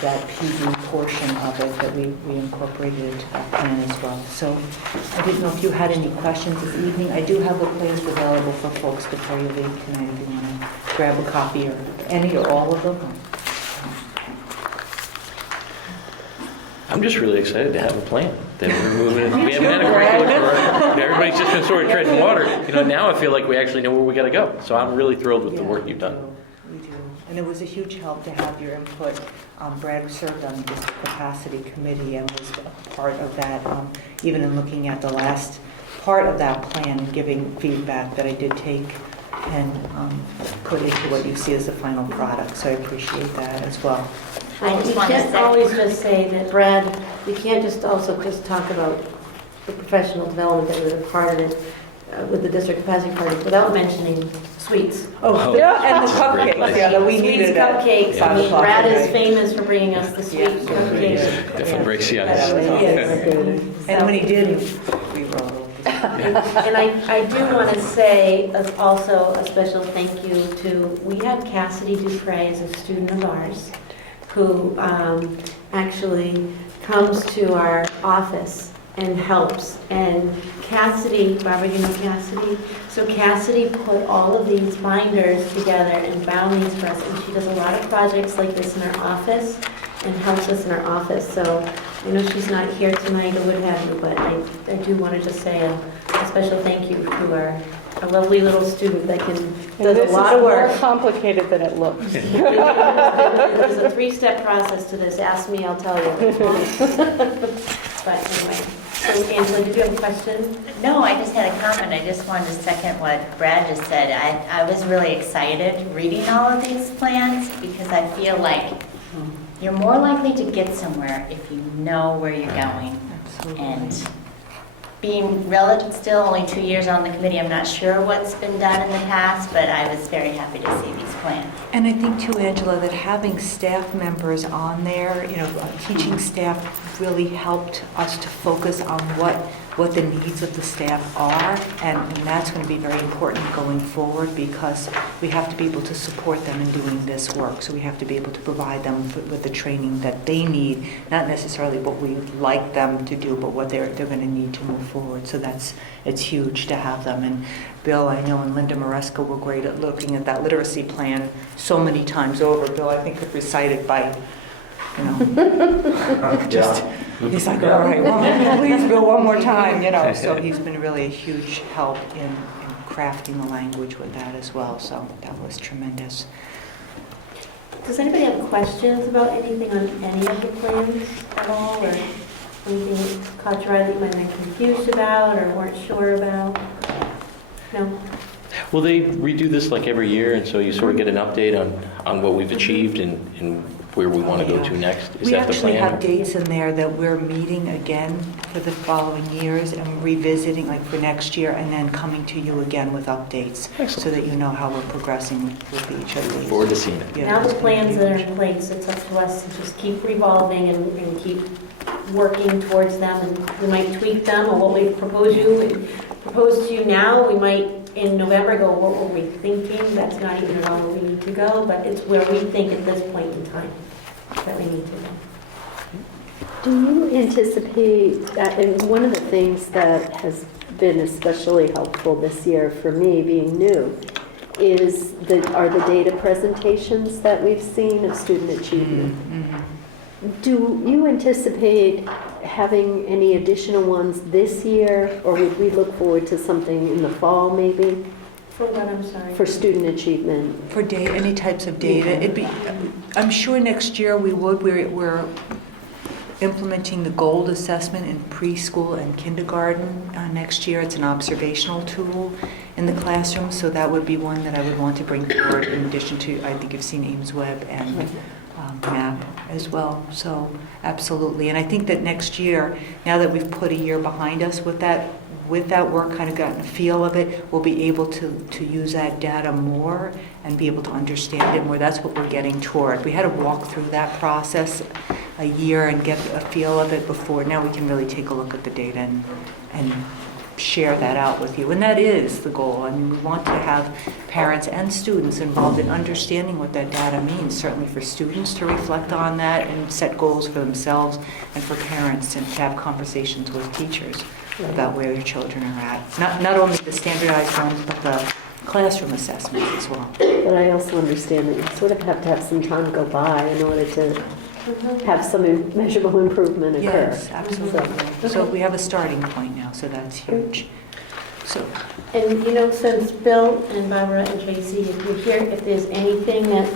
that PD portion of it that we incorporated into that plan as well. So I didn't know if you had any questions this evening. I do have the plans available for folks before you leave tonight if you want to grab a copy, or any or all of them. I'm just really excited to have a plan that we're moving. We haven't had a curriculum. Everybody's just been sort of treading water. Now I feel like we actually know where we got to go. So I'm really thrilled with the work you've done. We do. And it was a huge help to have your input. Brad served on the district capacity committee and was a part of that, even in looking at the last part of that plan and giving feedback that I did take and put into what you see as the final product. So I appreciate that as well. I just You want to can't say, always just say that, Brad, you can't just talk about the professional development that was a part of it with the district capacity party without mentioning sweets. Oh, yeah, and the cupcakes, yeah, that we Sweets, needed. cupcakes. I mean, Brad is famous for bringing us the sweet cupcakes. Definitely breaks the ice. Yes. And when he did, we rolled. And I do want to say also a special thank you to, we have Cassidy Dupre as a student of ours who actually comes to our office and helps. And Cassidy, Barbara, you know Cassidy? So Cassidy put all of these binders together and bound these for us, and she does a lot of projects like this in our office and helps us in our office. So I know she's not here tonight or what have you, but I do want to just say a special thank you to our lovely little student that can Does a lot of work. This is more complicated than it looks. There's a 3-step process to this. Ask me, I'll tell you. But anyway, so Angela, did you have a question? No, I just had a comment. I just wanted to second what Brad just said. I was really excited reading all of these plans because I feel like you're more likely to get somewhere if you know where you're going. Absolutely. And being still only 2 years on the committee, I'm not sure what's been done in the past, but I was very happy to see these plans. And I think too, Angela, that having staff members on there, teaching staff really helped us to focus on what the needs of the staff are, and that's going to be very important going forward because we have to be able to support them in doing this work. So we have to be able to provide them with the training that they need, not necessarily what we would like them to do, but what they're going to need to move forward. So it's huge to have them. And Bill, I know, and Linda Maresco were great at looking at that literacy plan so many times over. Bill, I think, could recite it by just, he's like, all right, please, Bill, one more time, So he's been really a huge help in crafting the language with that as well. So that was tremendous. Does anybody have questions about anything on any of the plans at all, or anything that caught your eye that you might have been confused about or weren't sure about? No? Will they redo this like every year, and so you sort of get an update on what we've achieved and where we want to go to next? Is We that the actually plan? have dates in there that we're meeting again for the following years and revisiting like for next year and then coming to you again with updates so that you know how we're progressing with each of Look these. forward to seeing it. Yeah, Now the it's gonna plans be that are huge. in place, it's up to us to just keep revolving and keep working towards them, and we might tweak them, or what we propose to you now, we might in November go, what were we thinking? That's not even at all where we need to go, but it's where we think at this point in time that we need to go. Do you anticipate that, and one of the things that has been especially helpful this year for me, being new, are the data presentations that we've seen of student achievement. Do you anticipate having any additional ones this year, or would we look forward to something in the fall maybe For what, I'm sorry? for student achievement? For any types of data, I'm sure next year we would. We're implementing the gold assessment in preschool and kindergarten next year. It's an observational tool in the classroom, so that would be one that I would want to bring forward in addition to, I think you've seen Ames Web and MAP as well. So absolutely. And I think that next year, now that we've put a year behind us with that work, kind of gotten a feel of it, we'll be able to use that data more and be able to understand it more. That's what we're getting toward. We had to walk through that process a year and get a feel of it before. Now we can really take a look at the data and share that out with you. And that is the goal. I mean, we want to have parents and students involved in understanding what that data means, certainly for students to reflect on that and set goals for themselves, and for parents and to have conversations with teachers about where your children are at. Not only the standardized ones, but the classroom assessments as well. But I also understand that you sort of have to have some time go by in order to have some measurable improvement occur. Yes, absolutely. So we have a starting point now, so that's huge. So, And since Bill and Barbara and Tracy, if there's anything that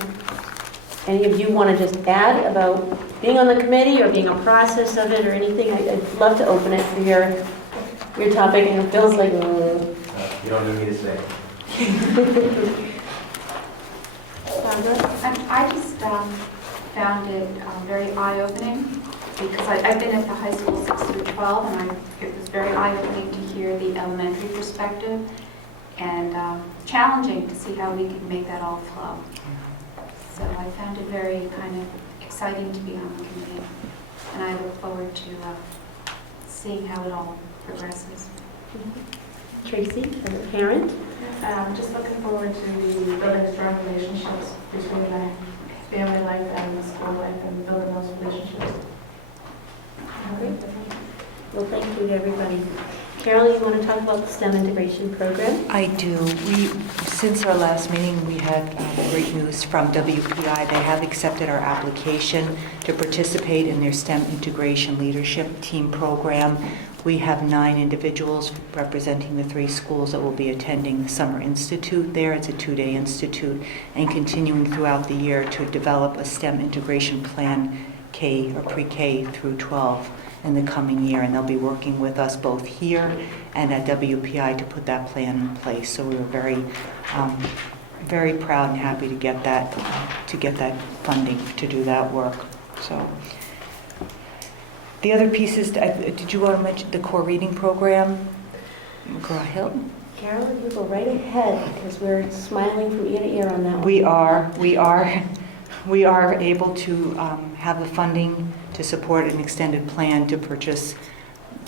any of you want to just add about being on the committee or being a process of it or anything, I'd love to open it for your topic. And if Bill's like, You don't need me to say. Barbara? I just found it very eye-opening because I've been at the high school 6 through 12, and it was very eye-opening to hear the elementary perspective, and challenging to see how we could make that all flow. So I found it very kind of exciting to be on the committee, and I look forward to seeing how it all progresses. Tracy, as a parent? Just looking forward to building strong relationships between the family life and the school life, and building those relationships. Well, thank you to everybody. Carol, you want to talk about the STEM integration program? I do. We Since our last meeting, we had great news from WPI. They have accepted our application to participate in their STEM Integration Leadership Team Program. We have 9 individuals representing the 3 schools that will be attending the Summer Institute there. It's a 2-day institute, and continuing throughout the year to develop a STEM integration plan, K or pre-K through 12 in the coming year. And they'll be working with us both here and at WPI to put that plan in place. So we were very proud and happy to get that funding to do that work. So the other pieces, did you want to mention the core reading program, Mcgraw-Hill? Carolyn, you go right ahead, because we're smiling from ear to ear on that one. We are able to have the funding to support an extended plan to purchase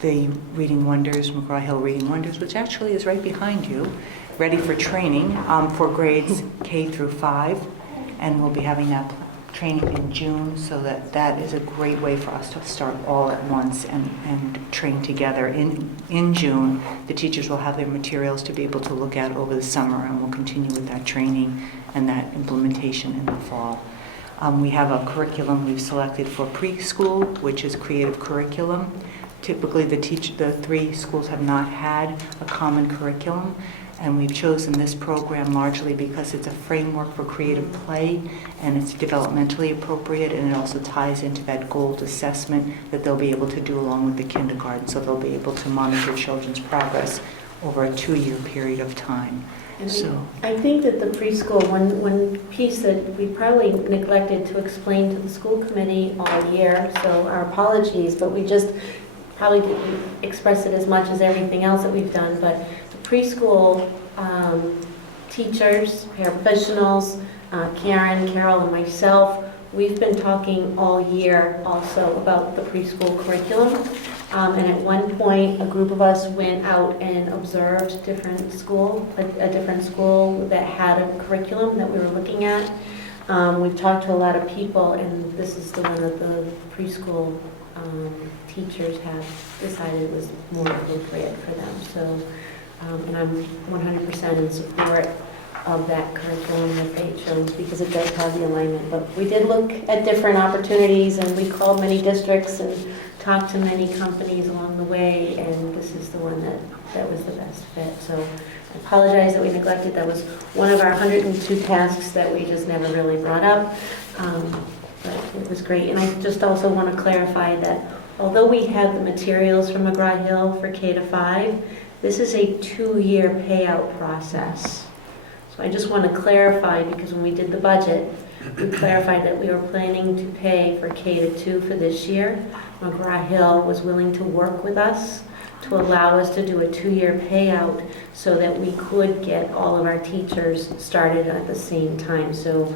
the Reading Wonders, Mcgraw-Hill Reading Wonders, which actually is right behind you, ready for training for grades K through 5, and we'll be having that training in June, so that is a great way for us to start all at once and train together. In June, the teachers will have their materials to be able to look at over the summer, and we'll continue with that training and that implementation in the fall. We have a curriculum we've selected for preschool, which is creative curriculum. Typically, the 3 schools have not had a common curriculum, and we've chosen this program largely because it's a framework for creative play, and it's developmentally appropriate, and it also ties into that gold assessment that they'll be able to do along with the kindergarten, so they'll be able to monitor children's progress over a 2-year period of time. So I think that the preschool, one piece that we probably neglected to explain to the school committee all year, so our apologies, but we just probably didn't express it as much as everything else that we've done, but the preschool teachers, paraprofessionals, Karen, Carol, and myself, we've been talking all year also about the preschool curriculum. And at one point, a group of us went out and observed a different school that had a curriculum that we were looking at. We've talked to a lot of people, and this is the one that the preschool teachers have decided was more appropriate for them. So, and I'm 100% in support of that curriculum that they chose, because it does have the alignment. But we did look at different opportunities, and we called many districts and talked to many companies along the way, and this is the one that was the best fit. So I apologize that we neglected. That was one of our 102 tasks that we just never really brought up, but it was great. And I just also want to clarify that although we have the materials from Mcgraw-Hill for K to 5, this is a 2-year payout process. So I just want to clarify, because when we did the budget, we clarified that we were planning to pay for K to 2 for this year. Mcgraw-Hill was willing to work with us to allow us to do a 2-year payout so that we could get all of our teachers started at the same time. So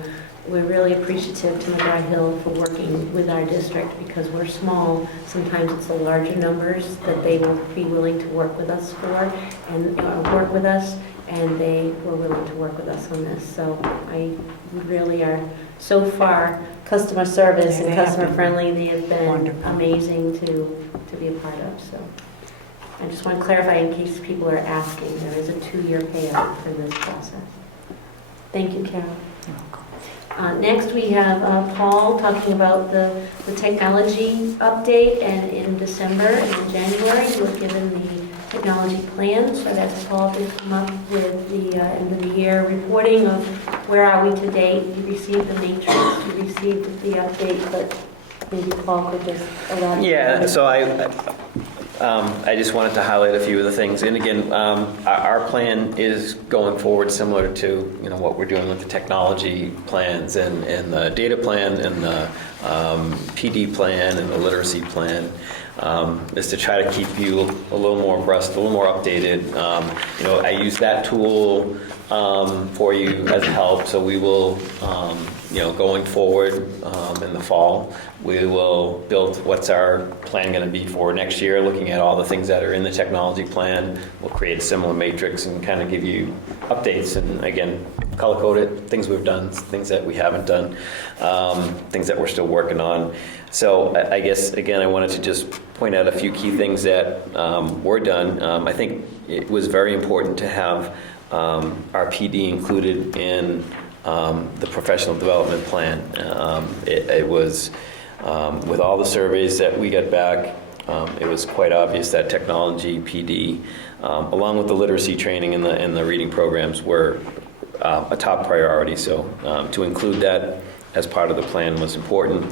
we're really appreciative to Mcgraw-Hill for working with our district, because we're small. Sometimes it's the larger numbers that they will be willing to work with us for, and work with us, and they were willing to work with us on this. So we really are, so far, customer service and customer friendly. They have been wonderful, amazing to be a part of. So I just want to clarify in case people are asking, there is a 2-year payout for this process. Thank you, Carol. you're welcome. Next, we have Paul talking about the technology update, and in December and in January, we were given the technology plan. So that's Paul to come up with the end of the year reporting of where are we to date. You received the matrix, you received the update, but maybe Paul could just elaborate. Yeah, so I just wanted to highlight a few of the things. And again, our plan is going forward similar to what we're doing with the technology plans and the data plan and the PD plan and the literacy plan, is to try to keep you a little more abreast, a little more updated. I use that tool for you as help. So we will, going forward in the fall, we will build what's our plan going to be for next year, looking at all the things that are in the technology plan. We'll create a similar matrix and kind of give you updates, and again, color code it, things we've done, things that we haven't done, things that we're still working on. So I guess, again, I wanted to just point out a few key things that were done. I think it was very important to have our PD included in the professional development plan. It was, with all the surveys that we got back, it was quite obvious that technology, PD, along with the literacy training and the reading programs were a top priority. So to include that as part of the plan was important.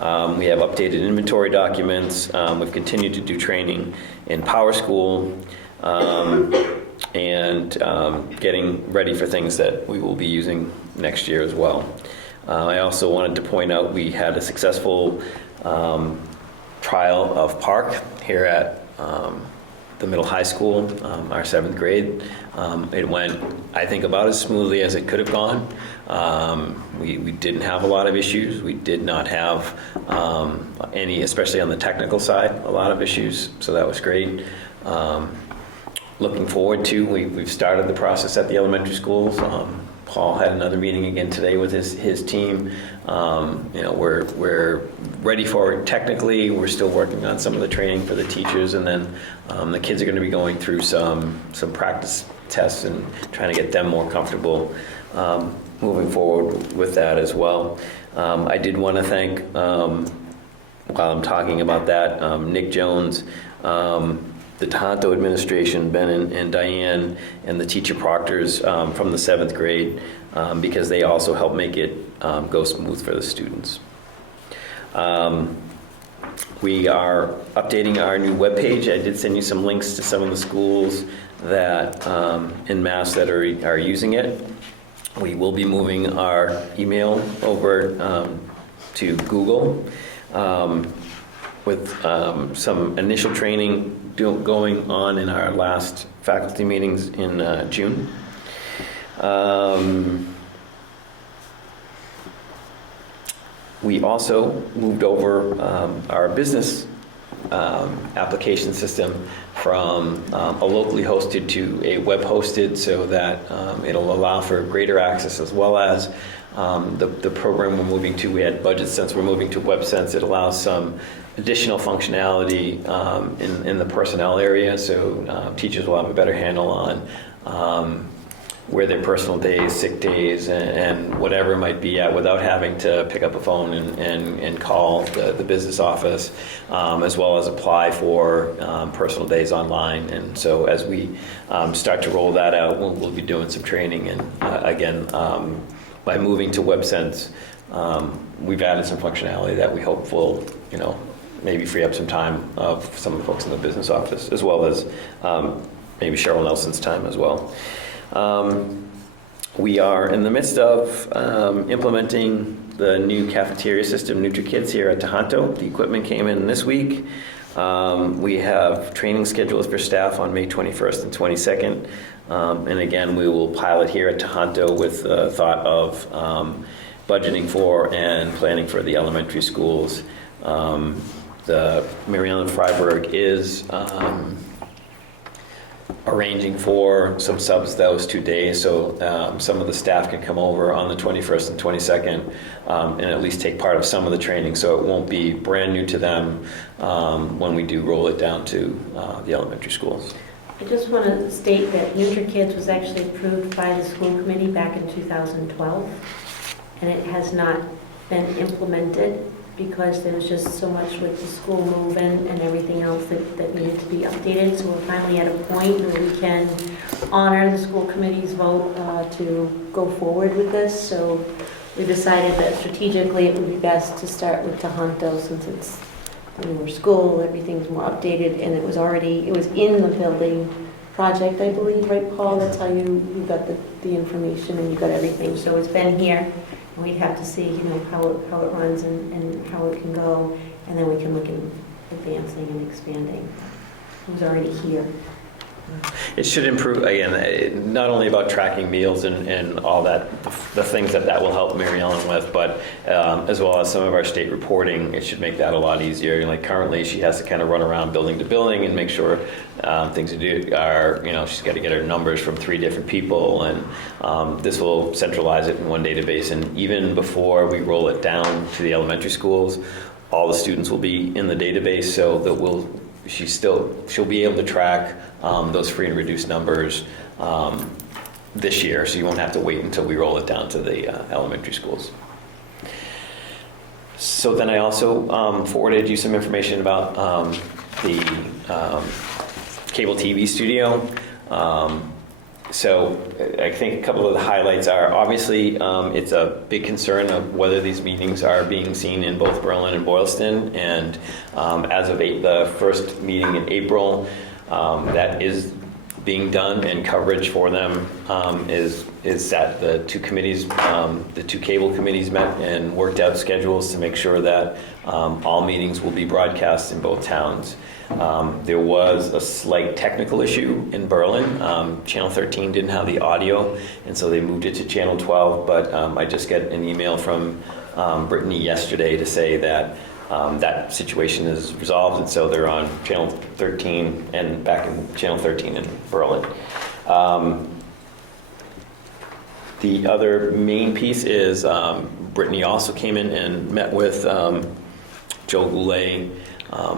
We have updated inventory documents. We've continued to do training in PowerSchool and getting ready for things that we will be using next year as well. I also wanted to point out we had a successful trial of Parcc here at the middle high school, our 7th grade. It went, I think, about as smoothly as it could have gone. We didn't have a lot of issues. We did not have any, especially on the technical side, a lot of issues, so that was great. Looking forward to, we've started the process at the elementary schools. Paul had another meeting again today with his team. We're ready for it technically. We're still working on some of the training for the teachers, and then the kids are going to be going through some practice tests and trying to get them more comfortable moving forward with that as well. I did want to thank, while I'm talking about that, Nick Jones, the Tohoto administration, Ben and Diane, and the teacher proctors from the 7th grade, because they also help make it go smooth for the students. We are updating our new webpage. I did send you some links to some of the schools that in Mass that are using it. We will be moving our email over to Google with some initial training going on in our last faculty meetings in June. We also moved over our business application system from a locally hosted to a web hosted, so that it'll allow for greater access, as well as the program we're moving to. We had budget sense, we're moving to WebSense. It allows some additional functionality in the personnel area, so teachers will have a better handle on where their personal days, sick days, and whatever it might be at, without having to pick up a phone and call the business office, as well as apply for personal days online. And so as we start to roll that out, we'll be doing some training. And again, by moving to WebSense, we've added some functionality that we hope will, maybe free up some time of some of the folks in the business office, as well as maybe Cheryl Nelson's time as well. We are in the midst of implementing the new cafeteria system, NutriKids, here at Tohoto. The equipment came in this week. We have training schedules for staff on May 21st and 22nd. And again, we will pilot here at Tohoto with the thought of budgeting for and planning for the elementary schools. The Mary Ellen Freiberg is arranging for some subs those 2 days, so some of the staff can come over on the 21st and 22nd and at least take part of some of the training, so it won't be brand new to them when we do roll it down to the elementary schools. I just want to state that NutriKids was actually approved by the school committee back in 2012, and it has not been implemented because there was just so much with the school move-in and everything else that needed to be updated. So we're finally at a point where we can honor the school committee's vote to go forward with this. So we decided that strategically it would be best to start with Tohoto, since it's a newer school, everything's more updated, and it was in the building project, I believe, right, Paul? That's how you got the information and you got everything. So it's been here. And we'd have to see, how it runs and how it can go, and then we can look at advancing and expanding. It was already here. It should improve, again, not only about tracking meals and all that, the things that will help Mary Ellen with, but as well as some of our state reporting, it should make that a lot easier. Like currently, she has to kind of run around building to building and make sure things are, she's got to get her numbers from 3 different people, and this will centralize it in one database. And even before we roll it down to the elementary schools, all the students will be in the database, so that she'll be able to track those free and reduced numbers this year, so you won't have to wait until we roll it down to the elementary schools. So then I also forwarded you some information about the cable TV studio. So I think a couple of the highlights are, obviously, it's a big concern of whether these meetings are being seen in both Berlin and Boylston. And as of the first meeting in April, that is being done, and coverage for them is that the two committees, the two cable committees met and worked out schedules to make sure that all meetings will be broadcast in both towns. There was a slight technical issue in Berlin. Channel 13 didn't have the audio, and so they moved it to Channel 12, but I just got an email from Brittany yesterday to say that that situation is resolved, and so they're on Channel 13 and back in Channel 13 in Berlin. The other main piece is Brittany also came in and met with Joe Goulet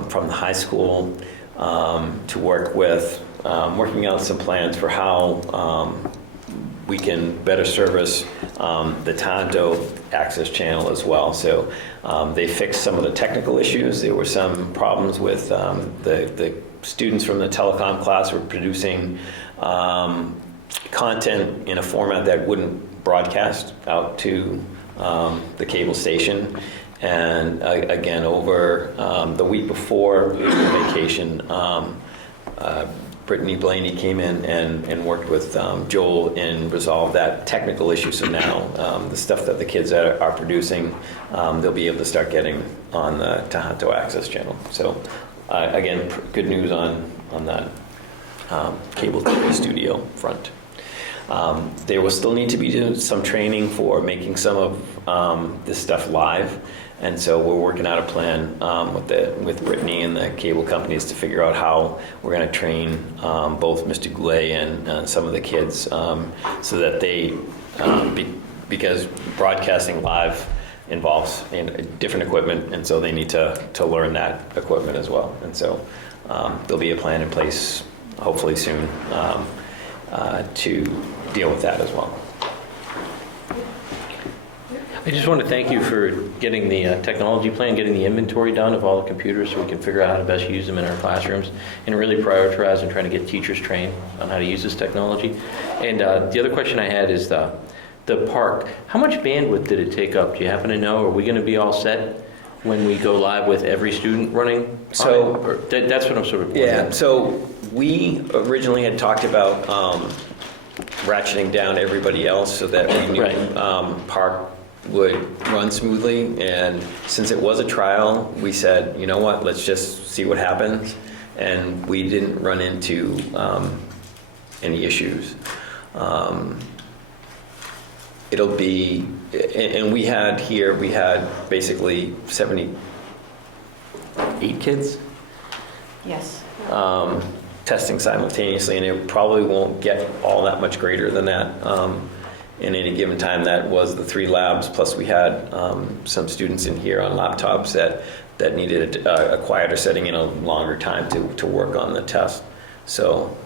from the high school to work with, working out some plans for how we can better service the Tonto access channel as well. So they fixed some of the technical issues. There were some problems with the students from the telecom class were producing content in a format that wouldn't broadcast out to the cable station. And again, over the week before vacation, Brittany Blaney came in and worked with Joel and resolved that technical issue. So now the stuff that the kids are producing, they'll be able to start getting on the Tahanto Access channel. So again, good news on that cable TV studio front. There will still need to be some training for making some of this stuff live. And so we're working out a plan with Brittany and the cable companies to figure out how we're going to train both Mr. Goulet and some of the kids so that they, because broadcasting live involves different equipment, and so they need to learn that equipment as well. And so there'll be a plan in place hopefully soon to deal with that as well. I just want to thank you for getting the technology plan, getting the inventory done of all the computers so we can figure out how to best use them in our classrooms, and really prioritize and trying to get teachers trained on how to use this technology. And the other question I had is the Parcc. How much bandwidth did it take up? Do you happen to know? Are we going to be all set when we go live with every student running? So that's what I'm sort of wondering. Yeah, so we originally had talked about ratcheting down everybody else so that we knew Parcc would run smoothly. And since it was a trial, we said, you know what, let's just see what happens. And we didn't run into any issues. It'll be, and we had basically 78 kids. Yes. Testing simultaneously, and it probably won't get all that much greater than that in any given time. That was the 3 labs, plus we had some students in here on laptops that needed a quieter setting in a longer time to work on the test. So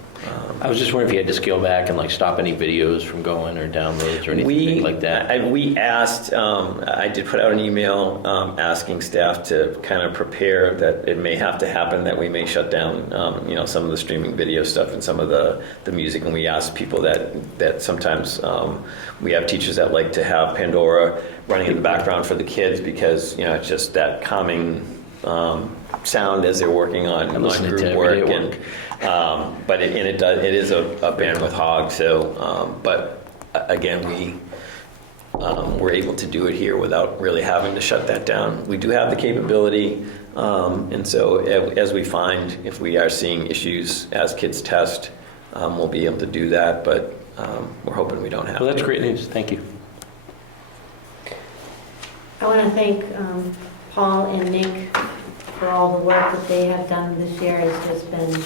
I was just wondering if you had to scale back and like stop any videos from going or downloads or anything like that. We asked, I did put out an email asking staff to kind of prepare that it may have to happen, that we may shut down some of the streaming video stuff and some of the music. And we asked people that sometimes we have teachers that like to have Pandora running in the background for the kids because it's just that calming sound as they're working on group work. But it is a bandwidth hog. So, but again, we're able to do it here without really having to shut that down. We do have the capability, and so as we find if we are seeing issues as kids test, we'll be able to do that. But we're hoping we don't have. Well, that's great news. Thank you. I want to thank Paul and Nick for all the work that they have done this year. It's just been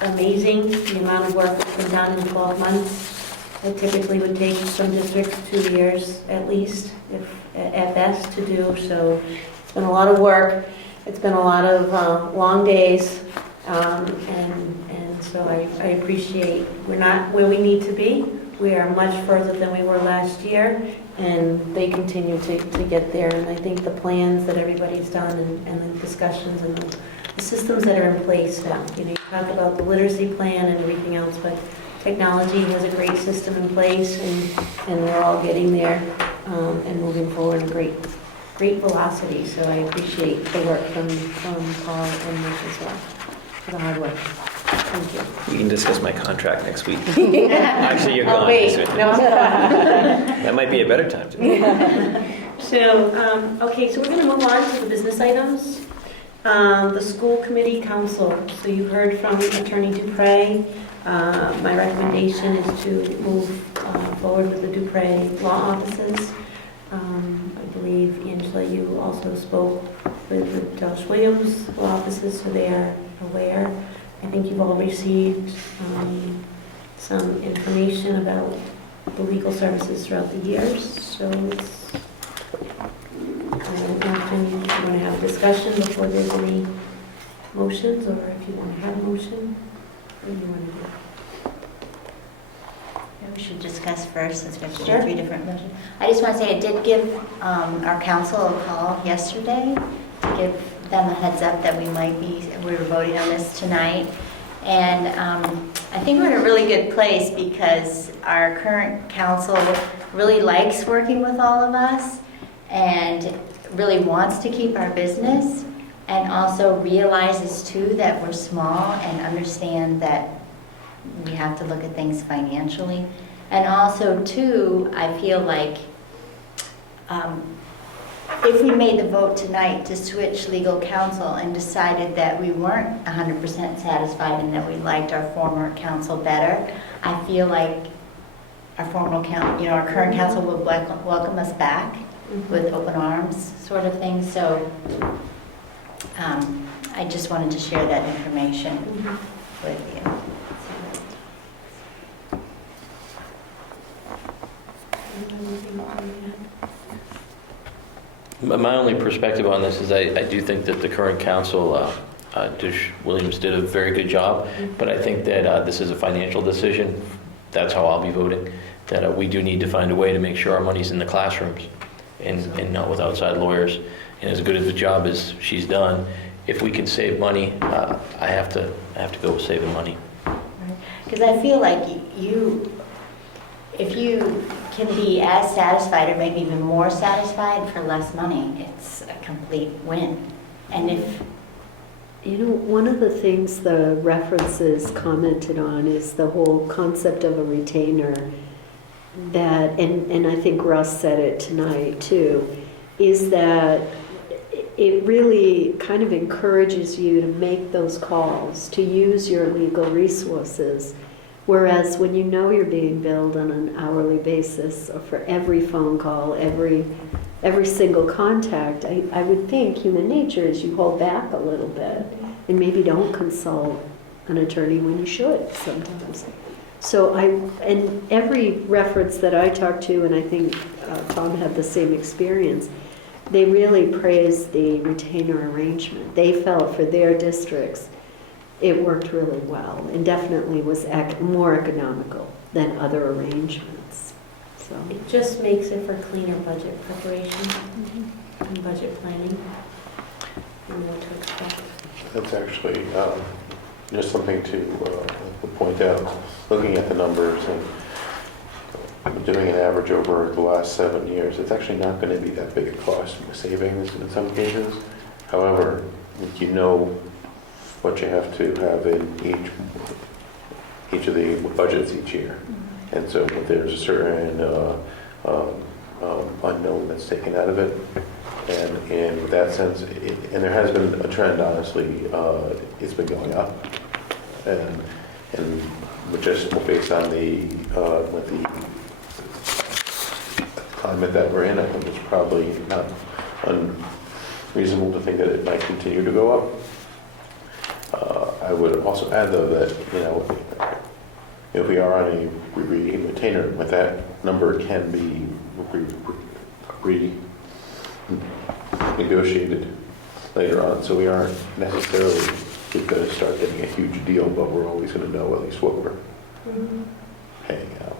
amazing, the amount of work that's been done in 12 months. It typically would take some districts 2 years at least, if at best, to do. So it's been a lot of work. It's been a lot of long days, and so I appreciate. We're not where we need to be, We are much further than we were last year, and they continue to get there. And I think the plans that everybody's done and the discussions and the systems that are in place now. You know, you talk about the literacy plan and everything else, but technology has a great system in place, and we're all getting there and moving forward at great velocity. So I appreciate the work from Paul and Mitch as well for the hard work. Thank you. We can discuss my contract next week. Actually, you're gone. Wait, this week. no, I'm That might be a better time to do it. So, okay, so we're going to move on to the business items. The school committee council. So you heard from Attorney Dupre. My recommendation is to move forward with the Dupre law offices. I believe, Angela, you also spoke with the Josh Williams law offices, so they are aware. I think you've all received some information about the legal services throughout the years. So it's, I don't know if you want to have a discussion before there's any motions, or if you want to have a motion, what do you want to do? Maybe we should discuss first, since we have to Sure. do 3 different motions. I just want to say I did give our council a call yesterday to give them a heads up that we were voting on this tonight. And I think we're in a really good place because our current council really likes working with all of us and really wants to keep our business, and also realizes too that we're small and understand that we have to look at things financially. And also too, I feel like if we made the vote tonight to switch legal counsel and decided that we weren't 100% satisfied and that we liked our former counsel better, I feel like our our current counsel would welcome us back with open arms, sort of thing. So I just wanted to share that information with you. My only perspective on this is I do think that the current council, Josh Williams, did a very good job, but I think that this is a financial decision. That's how I'll be voting, that we do need to find a way to make sure our money's in the classrooms and not with outside lawyers. And as good as the job as she's done, if we can save money, I have to go with saving money. Because I feel like if you can be as satisfied or maybe even more satisfied for less money, it's a complete win. And if You know, one of the things the references commented on is the whole concept of a retainer that, and I think Russ said it tonight too, is that it really kind of encourages you to make those calls, to use your legal resources. Whereas when you know you're being billed on an hourly basis, or for every phone call, every single contact, I would think human nature is you hold back a little bit and maybe don't consult an attorney when you should sometimes. So and every reference that I talked to, and I think Tom had the same experience, they really praised the retainer arrangement. They felt for their districts it worked really well and definitely was more economical than other arrangements. So It just makes it for cleaner budget preparation and budget planning. And what to expect. That's actually just something to point out. Looking at the numbers and doing an average over the last 7 years, it's actually not going to be that big a cost savings in some cases. However, you know what you have to have in each of the budgets each year. And so there's a certain unknown that's taken out of it. And in that sense, and there has been a trend, honestly, it's been going up. And just based on with the climate that we're in, I think it's probably not unreasonable to think that it might continue to go up. I would also add, though, that if we are on a retainer, with that number can be renegotiated later on. So we aren't necessarily going to start getting a huge deal, but we're always going to know at least what we're paying out.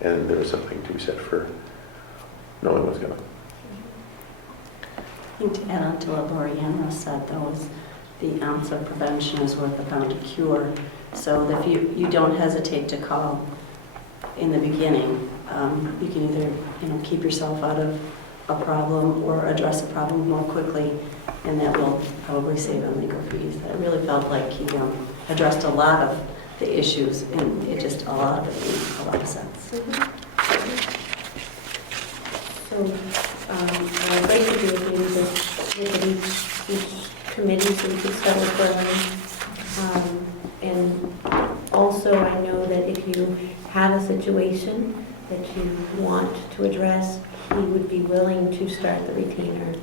And there is something to be said for knowing what's going on. I think to add on to what Lorianna said, though, is the ounce of prevention is worth a pound of cure. So that if you don't hesitate to call in the beginning, you can either keep yourself out of a problem or address a problem more quickly, and that will probably save on legal fees. I really felt like he addressed a lot of the issues, and a lot of it made a lot of sense. So I'd like to do is maybe just look at each committee so we could start with Berlin. And also I know that if you have a situation that you want to address, he would be willing to start the retainer,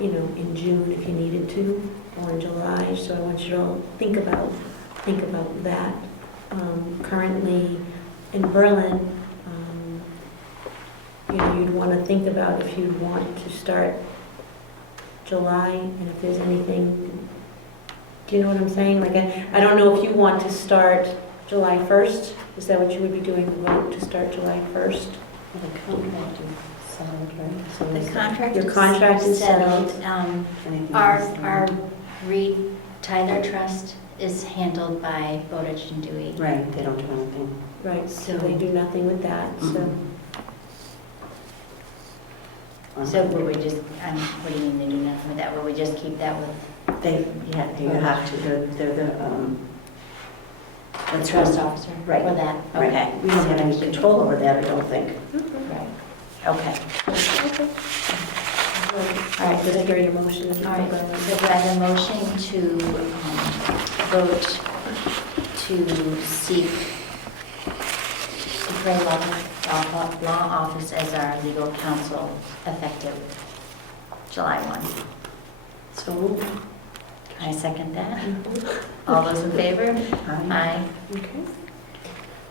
in June if you needed to, or in July. So I want you to all think about that. Currently in Berlin, you'd want to think about if you'd want to start July, and if there's anything, do you know what I'm saying? Like, I don't know if you want to start July 1st. Is that what you would be doing, the vote to start July 1st? The contract is settled, right? So The contract Your contract is settled. anything Our else? Reed Tyler Trust is handled by Bowditch and Dewey. Right, they don't do anything. Right, so they do nothing with that, so. So would we just, what do you mean they do nothing with that? Would we just keep that with You have to. They're the the trust officer? Right. For that? Right. Okay. We don't have any control over that, I don't think. Right. Okay. All right, just hear your motion. All right, so do I have a motion to vote to seek Dupre Law Office as our legal counsel effective July 1? So moved. Can I second that? All those in favor? Aye. Okay.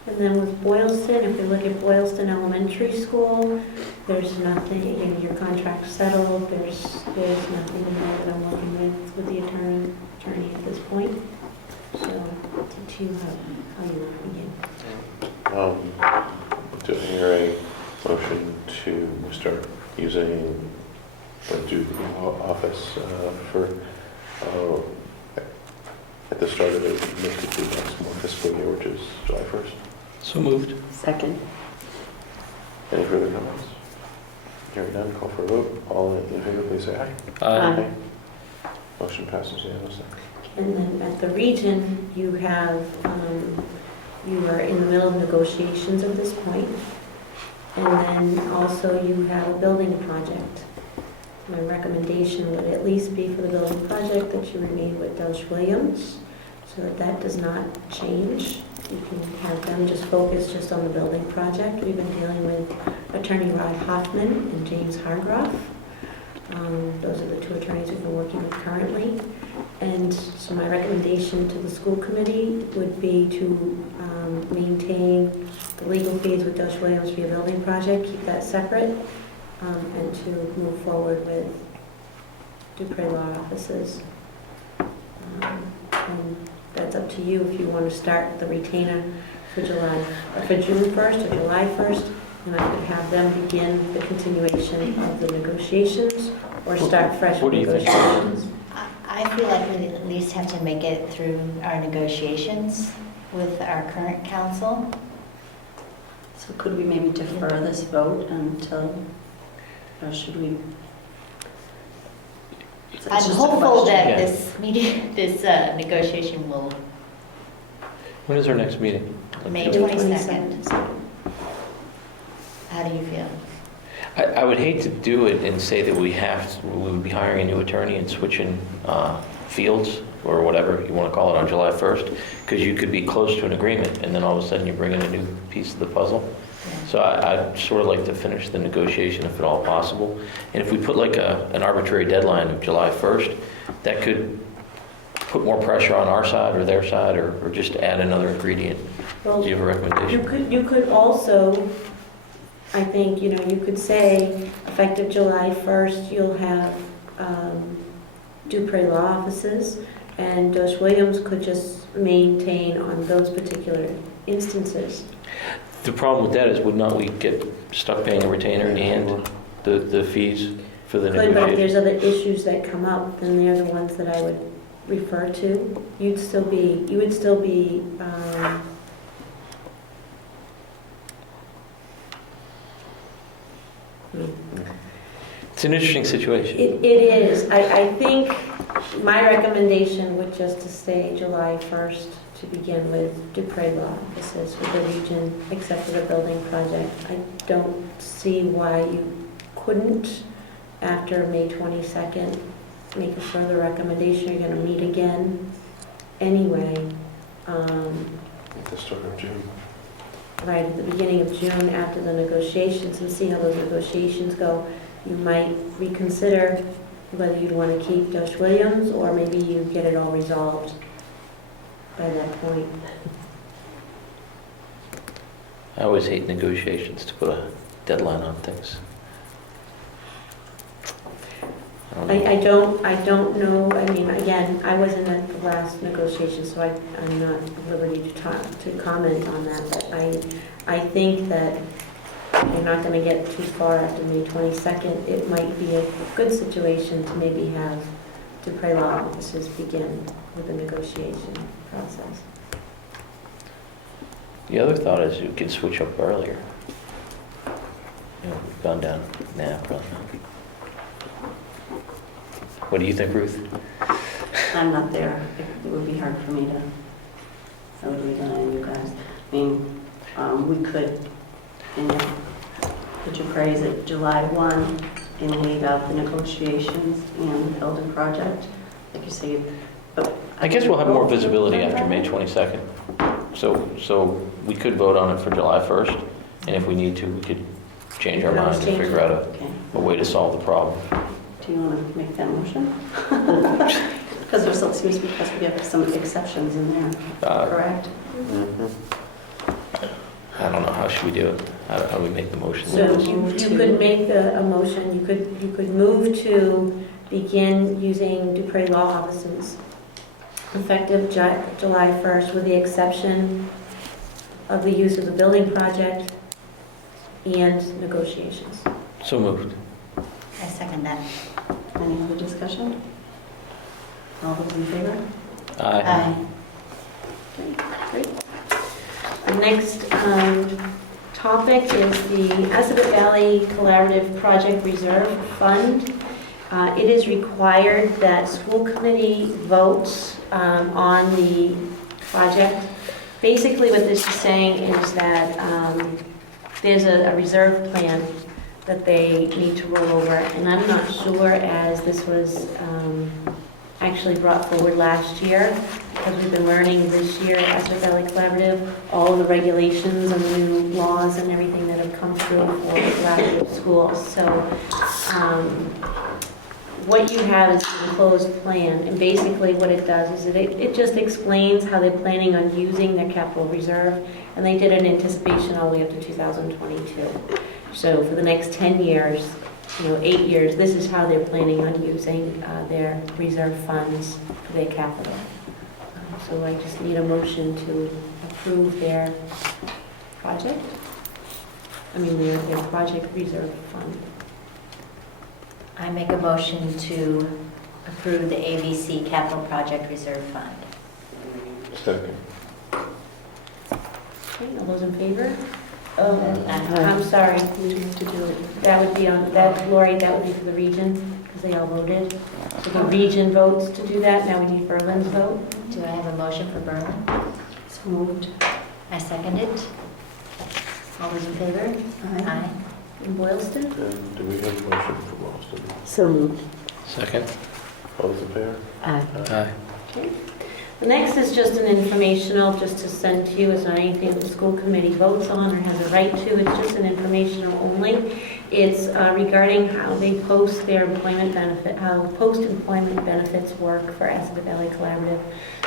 And then with Boylston, if we look at Boylston Elementary School, there's nothing, again, your contract's settled, there's nothing in there that I'm working with the attorney at this point. So, to you, how you want to begin. Do I hear a motion to start using the Duke Law Office for at the start of the next fiscal year, which is July 1st? So moved. Second. Any further comments? Hearing none, call for a vote. All in favor, please say aye. Aye. Motion passes unanimously. And then at the region, you have, you are in the middle of negotiations at this point. And then also you have a building project. My recommendation would at least be for the building project that you remain with Delsh Williams, so that does not change. You can have them just focus just on the building project. We've been dealing with Attorney Rod Hoffman and James Hargroff. Those are the two attorneys we've been working with currently. And so my recommendation to the school committee would be to maintain the legal fees with Delsh Williams for your building project, keep that separate, and to move forward with Dupre Law Offices. And that's up to you if you want to start the retainer for June 1st or July 1st, and I could have them begin the continuation of the negotiations or start fresh What do you think? negotiations. I feel like we at least have to make it through our negotiations with our current counsel. So could we maybe defer this vote until, or should we? It's I'm just a hopeful question. that Yeah. this negotiation will, When is our next meeting? May 22nd. How do you feel? I would hate to do it and say that we would be hiring a new attorney and switching fields or whatever you want to call it on July 1st, because you could be close to an agreement and then all of a sudden you bring in a new piece of the puzzle. So I'd sort of like to finish the negotiation if at all possible. And if we put like an arbitrary deadline of July 1st, that could put more pressure on our side or their side, or just add another ingredient. Well, Do you have a recommendation? You could also, I think, you could say effective July 1st, you'll have Dupre Law Offices, and Delsh Williams could just maintain on those particular instances. The problem with that is, would not we get stuck paying a retainer and the fees for the Could, but if negotiation? there's other issues that come up, then they're the ones that I would refer to. You would still be, It's an interesting situation. it is. I think my recommendation would just to say July 1st to begin with Dupre Law offices with the region, except for the building project. I don't see why you couldn't, after May 22nd, make a further recommendation. You're going to meet again anyway, At the start of June. right at the beginning of June after the negotiations, and see how those negotiations go. You might reconsider whether you'd want to keep Josh Williams, or maybe you get it all resolved by that point. I always hate negotiations to put a deadline on things. I don't know, I mean, again, I wasn't at the last negotiation, so I'm not at liberty to comment on that, but I think that you're not going to get too far after May 22nd. It might be a good situation to maybe have Dupre Law officers begin with the negotiation process. The other thought is you could switch up earlier. You know, we've gone down, probably not. What do you think, Ruth? I'm not there. It would be hard for me to, I would leave it on you guys. I mean, we could, put your praise at July 1 and leave out the negotiations and the building project, like you say. But I guess we'll have more visibility after May 22nd. So we could vote on it for July 1st, and if we need to, we could change our minds and figure out a way to solve the problem. Do you want to make that motion? Because there seems to be, because we have some exceptions in there, correct? I don't know, how should we do it? How do we make the motion? So you could make a motion, you could move to begin using Dupre Law offices effective July 1st, with the exception of the use of the building project and negotiations. So moved. I second that. Any other discussion? All those in favor? Aye. Okay, great. The next topic is the Assabet Valley Collaborative Project Reserve Fund. It is required that school committee votes on the project. Basically what this is saying is that there's a reserve plan that they need to roll over, and I'm not sure, as this was actually brought forward last year, because we've been learning this year at Assabet Valley Collaborative all of the regulations and the new laws and everything that have come through for collaborative schools. So what you have is an enclosed plan, and basically what it does is it just explains how they're planning on using their capital reserve, and they did an anticipation all the way up to 2022. So for the next 10 years, 8 years, this is how they're planning on using their reserve funds for their capital. So I just need a motion to approve their project. Their project reserve fund. I make a motion to approve the ABC Capital Project Reserve Fund. Second. Okay, all those in favor? I'm sorry, we have to do it. That would be on, Lori, that would be for the region, because they all voted. So the region votes to do that, now we need Berlin's vote. Do I have a motion for Berlin? So moved. I second it. All those in favor? Aye. In Boylston? And do we have a motion for Boston? So moved. Second? All those in favor? Aye. Aye. Okay. The next is just an informational, just to send to you. It's not anything the school committee votes on or has a right to. It's just an informational only. It's regarding how they post their employment benefit, how post-employment benefits work for Assabet Valley Collaborative.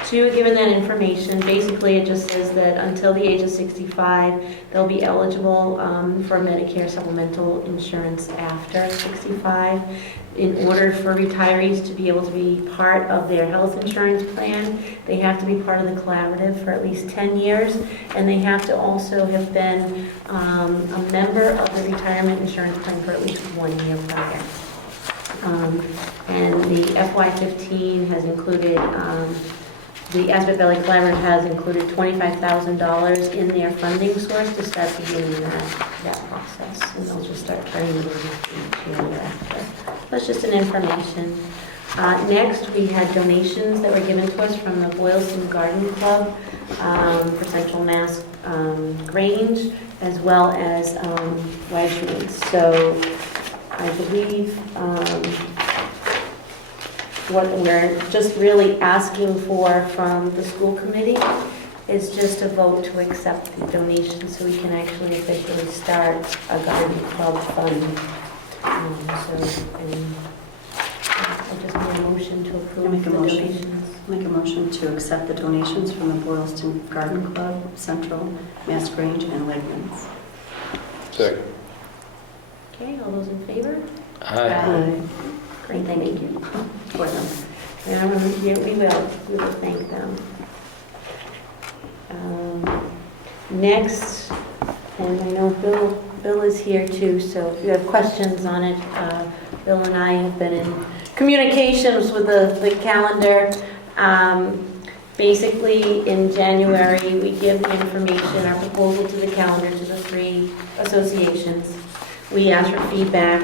So you were given that information. Basically, it just says that until the age of 65, they'll be eligible for Medicare supplemental insurance after 65. in order for retirees to be able to be part of their health insurance plan, they have to be part of the collaborative for at least 10 years, and they have to also have been a member of the retirement insurance plan for at least 1 year prior. And the FY15 has included, the Aspet Valley Collaborative has included $25,000 in their funding source to start beginning that process. And they'll just start turning it over each year thereafter. That's just an information. Next, we had donations that were given to us from the Boylston Garden Club for Central Mass Grange, as well as Wedgwood. So I believe what we're just really asking for from the school committee is just a vote to accept the donation so we can actually officially start a garden club fund. I just need a motion to approve the donations. Make a motion to accept the donations from the Boylston Garden Club, Central, Mass Grange, and Wegmans. Second. Okay, all those in favor? Aye. Great, thank you. For them. Yeah, we will thank them. Next, and I know Bill is here too, so if you have questions on it, Bill and I have been in communications with the calendar. Basically, in January, we give the information, our proposal to the calendar to the 3 associations. We asked for feedback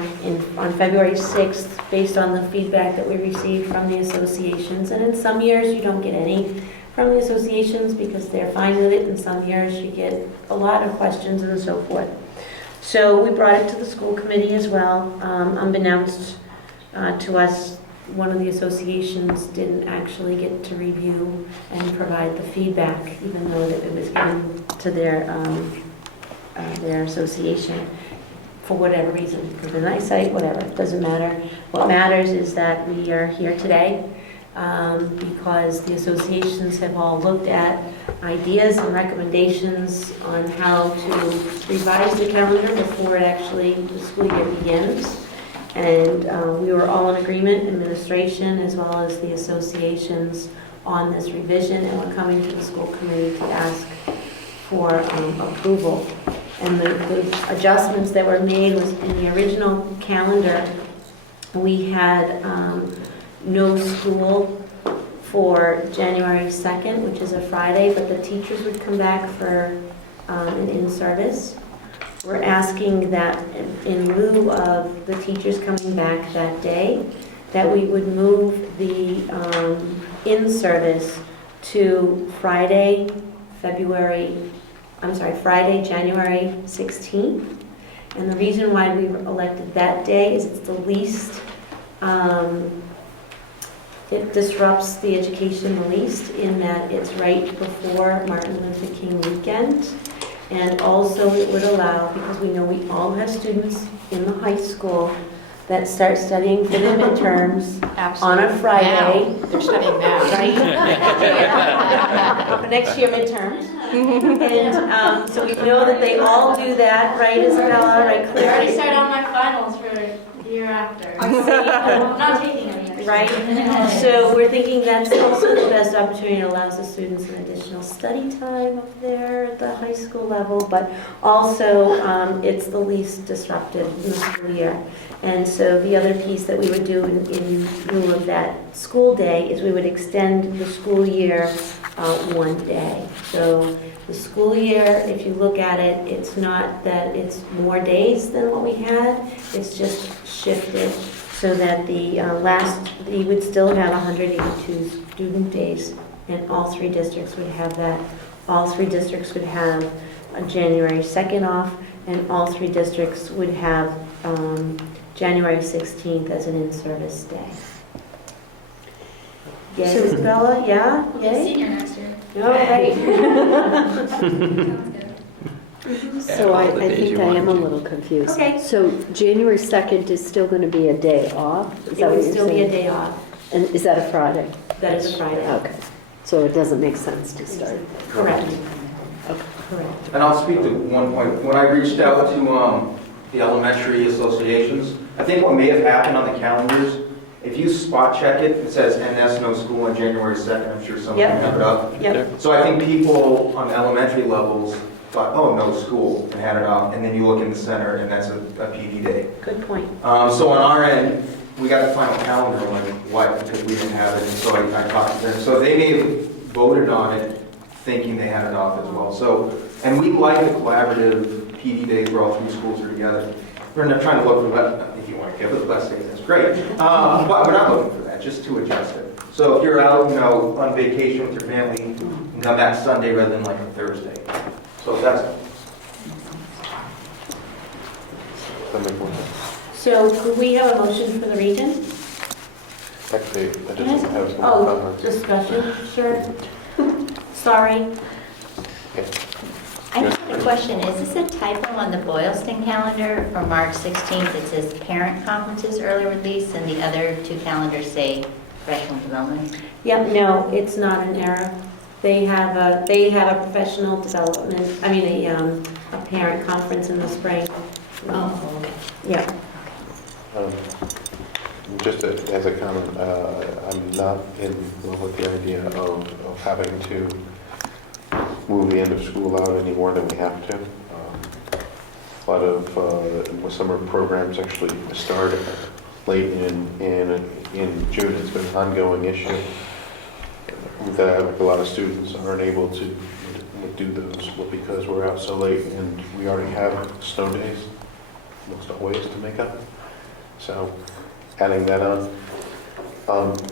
on February 6th based on the feedback that we received from the associations. And in some years, you don't get any from the associations because they're fine with it. In some years, you get a lot of questions and so forth. So we brought it to the school committee as well. Unbeknownst to us, one of the associations didn't actually get to review and provide the feedback, even though that it was given to their association. For whatever reason, because of eyesight, whatever, it doesn't matter. What matters is that we are here today because the associations have all looked at ideas and recommendations on how to revise the calendar before the school year begins. And we were all in agreement, administration as well as the associations, on this revision, and we're coming to the school committee to ask for approval. And the adjustments that were made was in the original calendar, we had no school for January 2nd, which is a Friday, but the teachers would come back for an in-service. We're asking that in lieu of the teachers coming back that day, that we would move the in-service to Friday, January 16th. And the reason why we elected that day is it's the least, it disrupts the education the least in that it's right before Martin Luther King weekend. And also it would allow, because we know we all have students in the high school that start studying for their midterms on a Friday. Now. They're studying now. Right? For next year midterms. And so we know that they all do that, right, Isabella? Right, I Claire? already started on my finals for the year after. I'm not taking any extra. Right? So we're thinking that's also the best opportunity. It allows the students an additional study time up there at the high school level, but also it's the least disruptive in the school year. And so the other piece that we would do in lieu of that school day is we would extend the school year 1 day. So the school year, if you look at it, it's not that it's more days than what we had, it's just shifted so that you would still have 182 student days, and all 3 districts would have that. All 3 districts would have January 2nd off, and all 3 districts would have January 16th as an in-service day. Yes, Isabella? Yeah? Yay? Senior next year. All right. So I think I am a little confused. Okay. So January 2nd is still going to be a day off? Is It that what would you're still be a saying? day off. And is that a Friday? That is a Friday. Okay. So it doesn't make sense to start. Correct. Okay. Correct. And I'll speak to one point. When I reached out to the elementary associations, I think what may have happened on the calendars, if you spot check it, it says NS no school on January 2nd. I'm sure someone Yep. can have it up. Yep. So I think people on elementary levels thought, oh, no school, and had it off. And then you look in the center, and that's a PD day. Good point. So on our end, we got the final calendar on what, because we didn't have it, and so I talked to them. So they may have voted on it thinking they had it off as well. So, and we like the collaborative PD days where all 3 schools are together. We're not trying to look for less, if you want to give it less days, that's great. But we're not looking for that, just to adjust it. So if you're out, on vacation with your family, you can come back Sunday rather than like a Thursday. So that's it. That makes more sense. So could we have a motion for the region? Actually, I Can I- just have some Oh, comments. discussion, sure. Sorry. Okay. I just have a question. Is this a typo on the Boylston calendar for March 16th? It says parent conferences early release, and the other 2 calendars say professional development. Yep, no, it's not an error. They have a professional development, a parent conference in the spring. Oh, okay. Yeah. Just as a comment, I'm not in love with the idea of having to move the end of school out any more than we have to. A lot of summer programs actually start late in June. It's been an ongoing issue that a lot of students aren't able to do those because we're out so late, and we already have snow days most always to make up. So adding that on,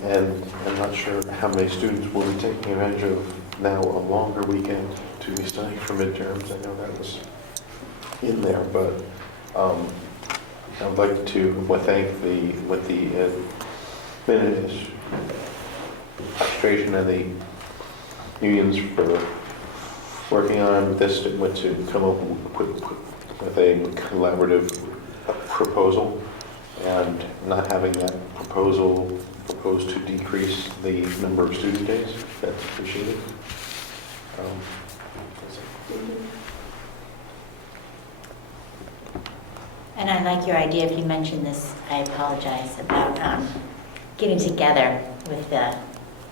and I'm not sure how many students will be taking advantage of now a longer weekend to be studying for midterms. I know that was in there, but I'd like to thank the administration and the unions for working on this to come up with a collaborative proposal, and not having that proposal proposed to decrease the number of student days. That's appreciated. And I like your idea, if you mentioned this, I apologize, about getting together with the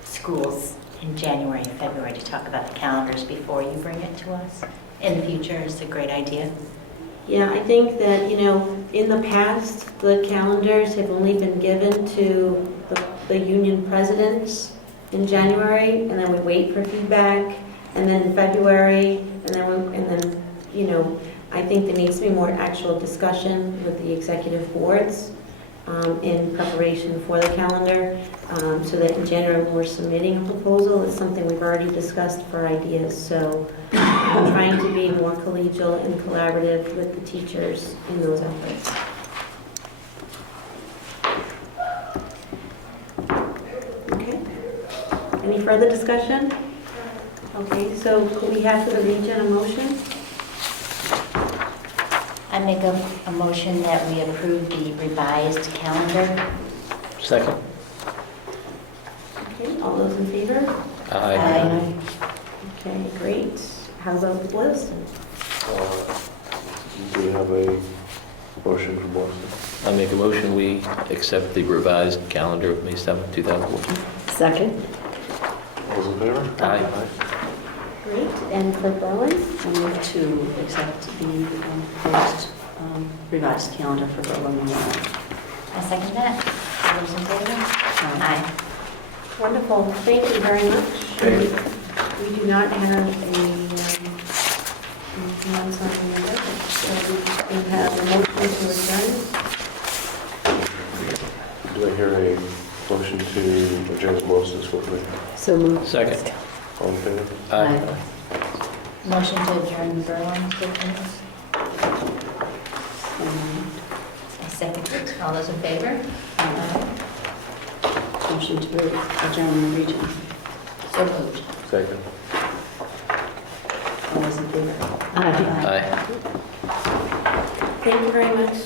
schools in January and February to talk about the calendars before you bring it to us in the future. Is a great idea. Yeah, I think that, in the past, the calendars have only been given to the union presidents in January, and then we wait for feedback, and then in February, and then I think there needs to be more actual discussion with the executive boards in preparation for the calendar, so that in January when we're submitting a proposal, it's something we've already discussed for ideas. So I'm trying to be more collegial and collaborative with the teachers in those efforts. Okay. Any further discussion? Okay, so could we have for the region a motion? I make a motion that we approve the revised calendar. Second. Okay, all those in favor? Aye. Okay, great. How about the Boylston? Do we have a motion from Boston? I make a motion, we accept the revised calendar of May 7th, 2014. Second? All those in favor? Aye. Great, and for Berlin? I move to accept the proposed revised calendar for Berlin Memorial. I second that. All those in favor? Aye. Wonderful, thank you very much. We do not have anything else on the agenda, so we have a motion to adjourn. Do I hear a motion to adjourn the Boston School Committee? So moved. Second. All in favor? Aye. Motion to adjourn Berlin school committee. I second it. All those in favor? Aye. Motion to adjourn the region. So moved. Second. All those in favor? Aye. Aye. Thank you very much.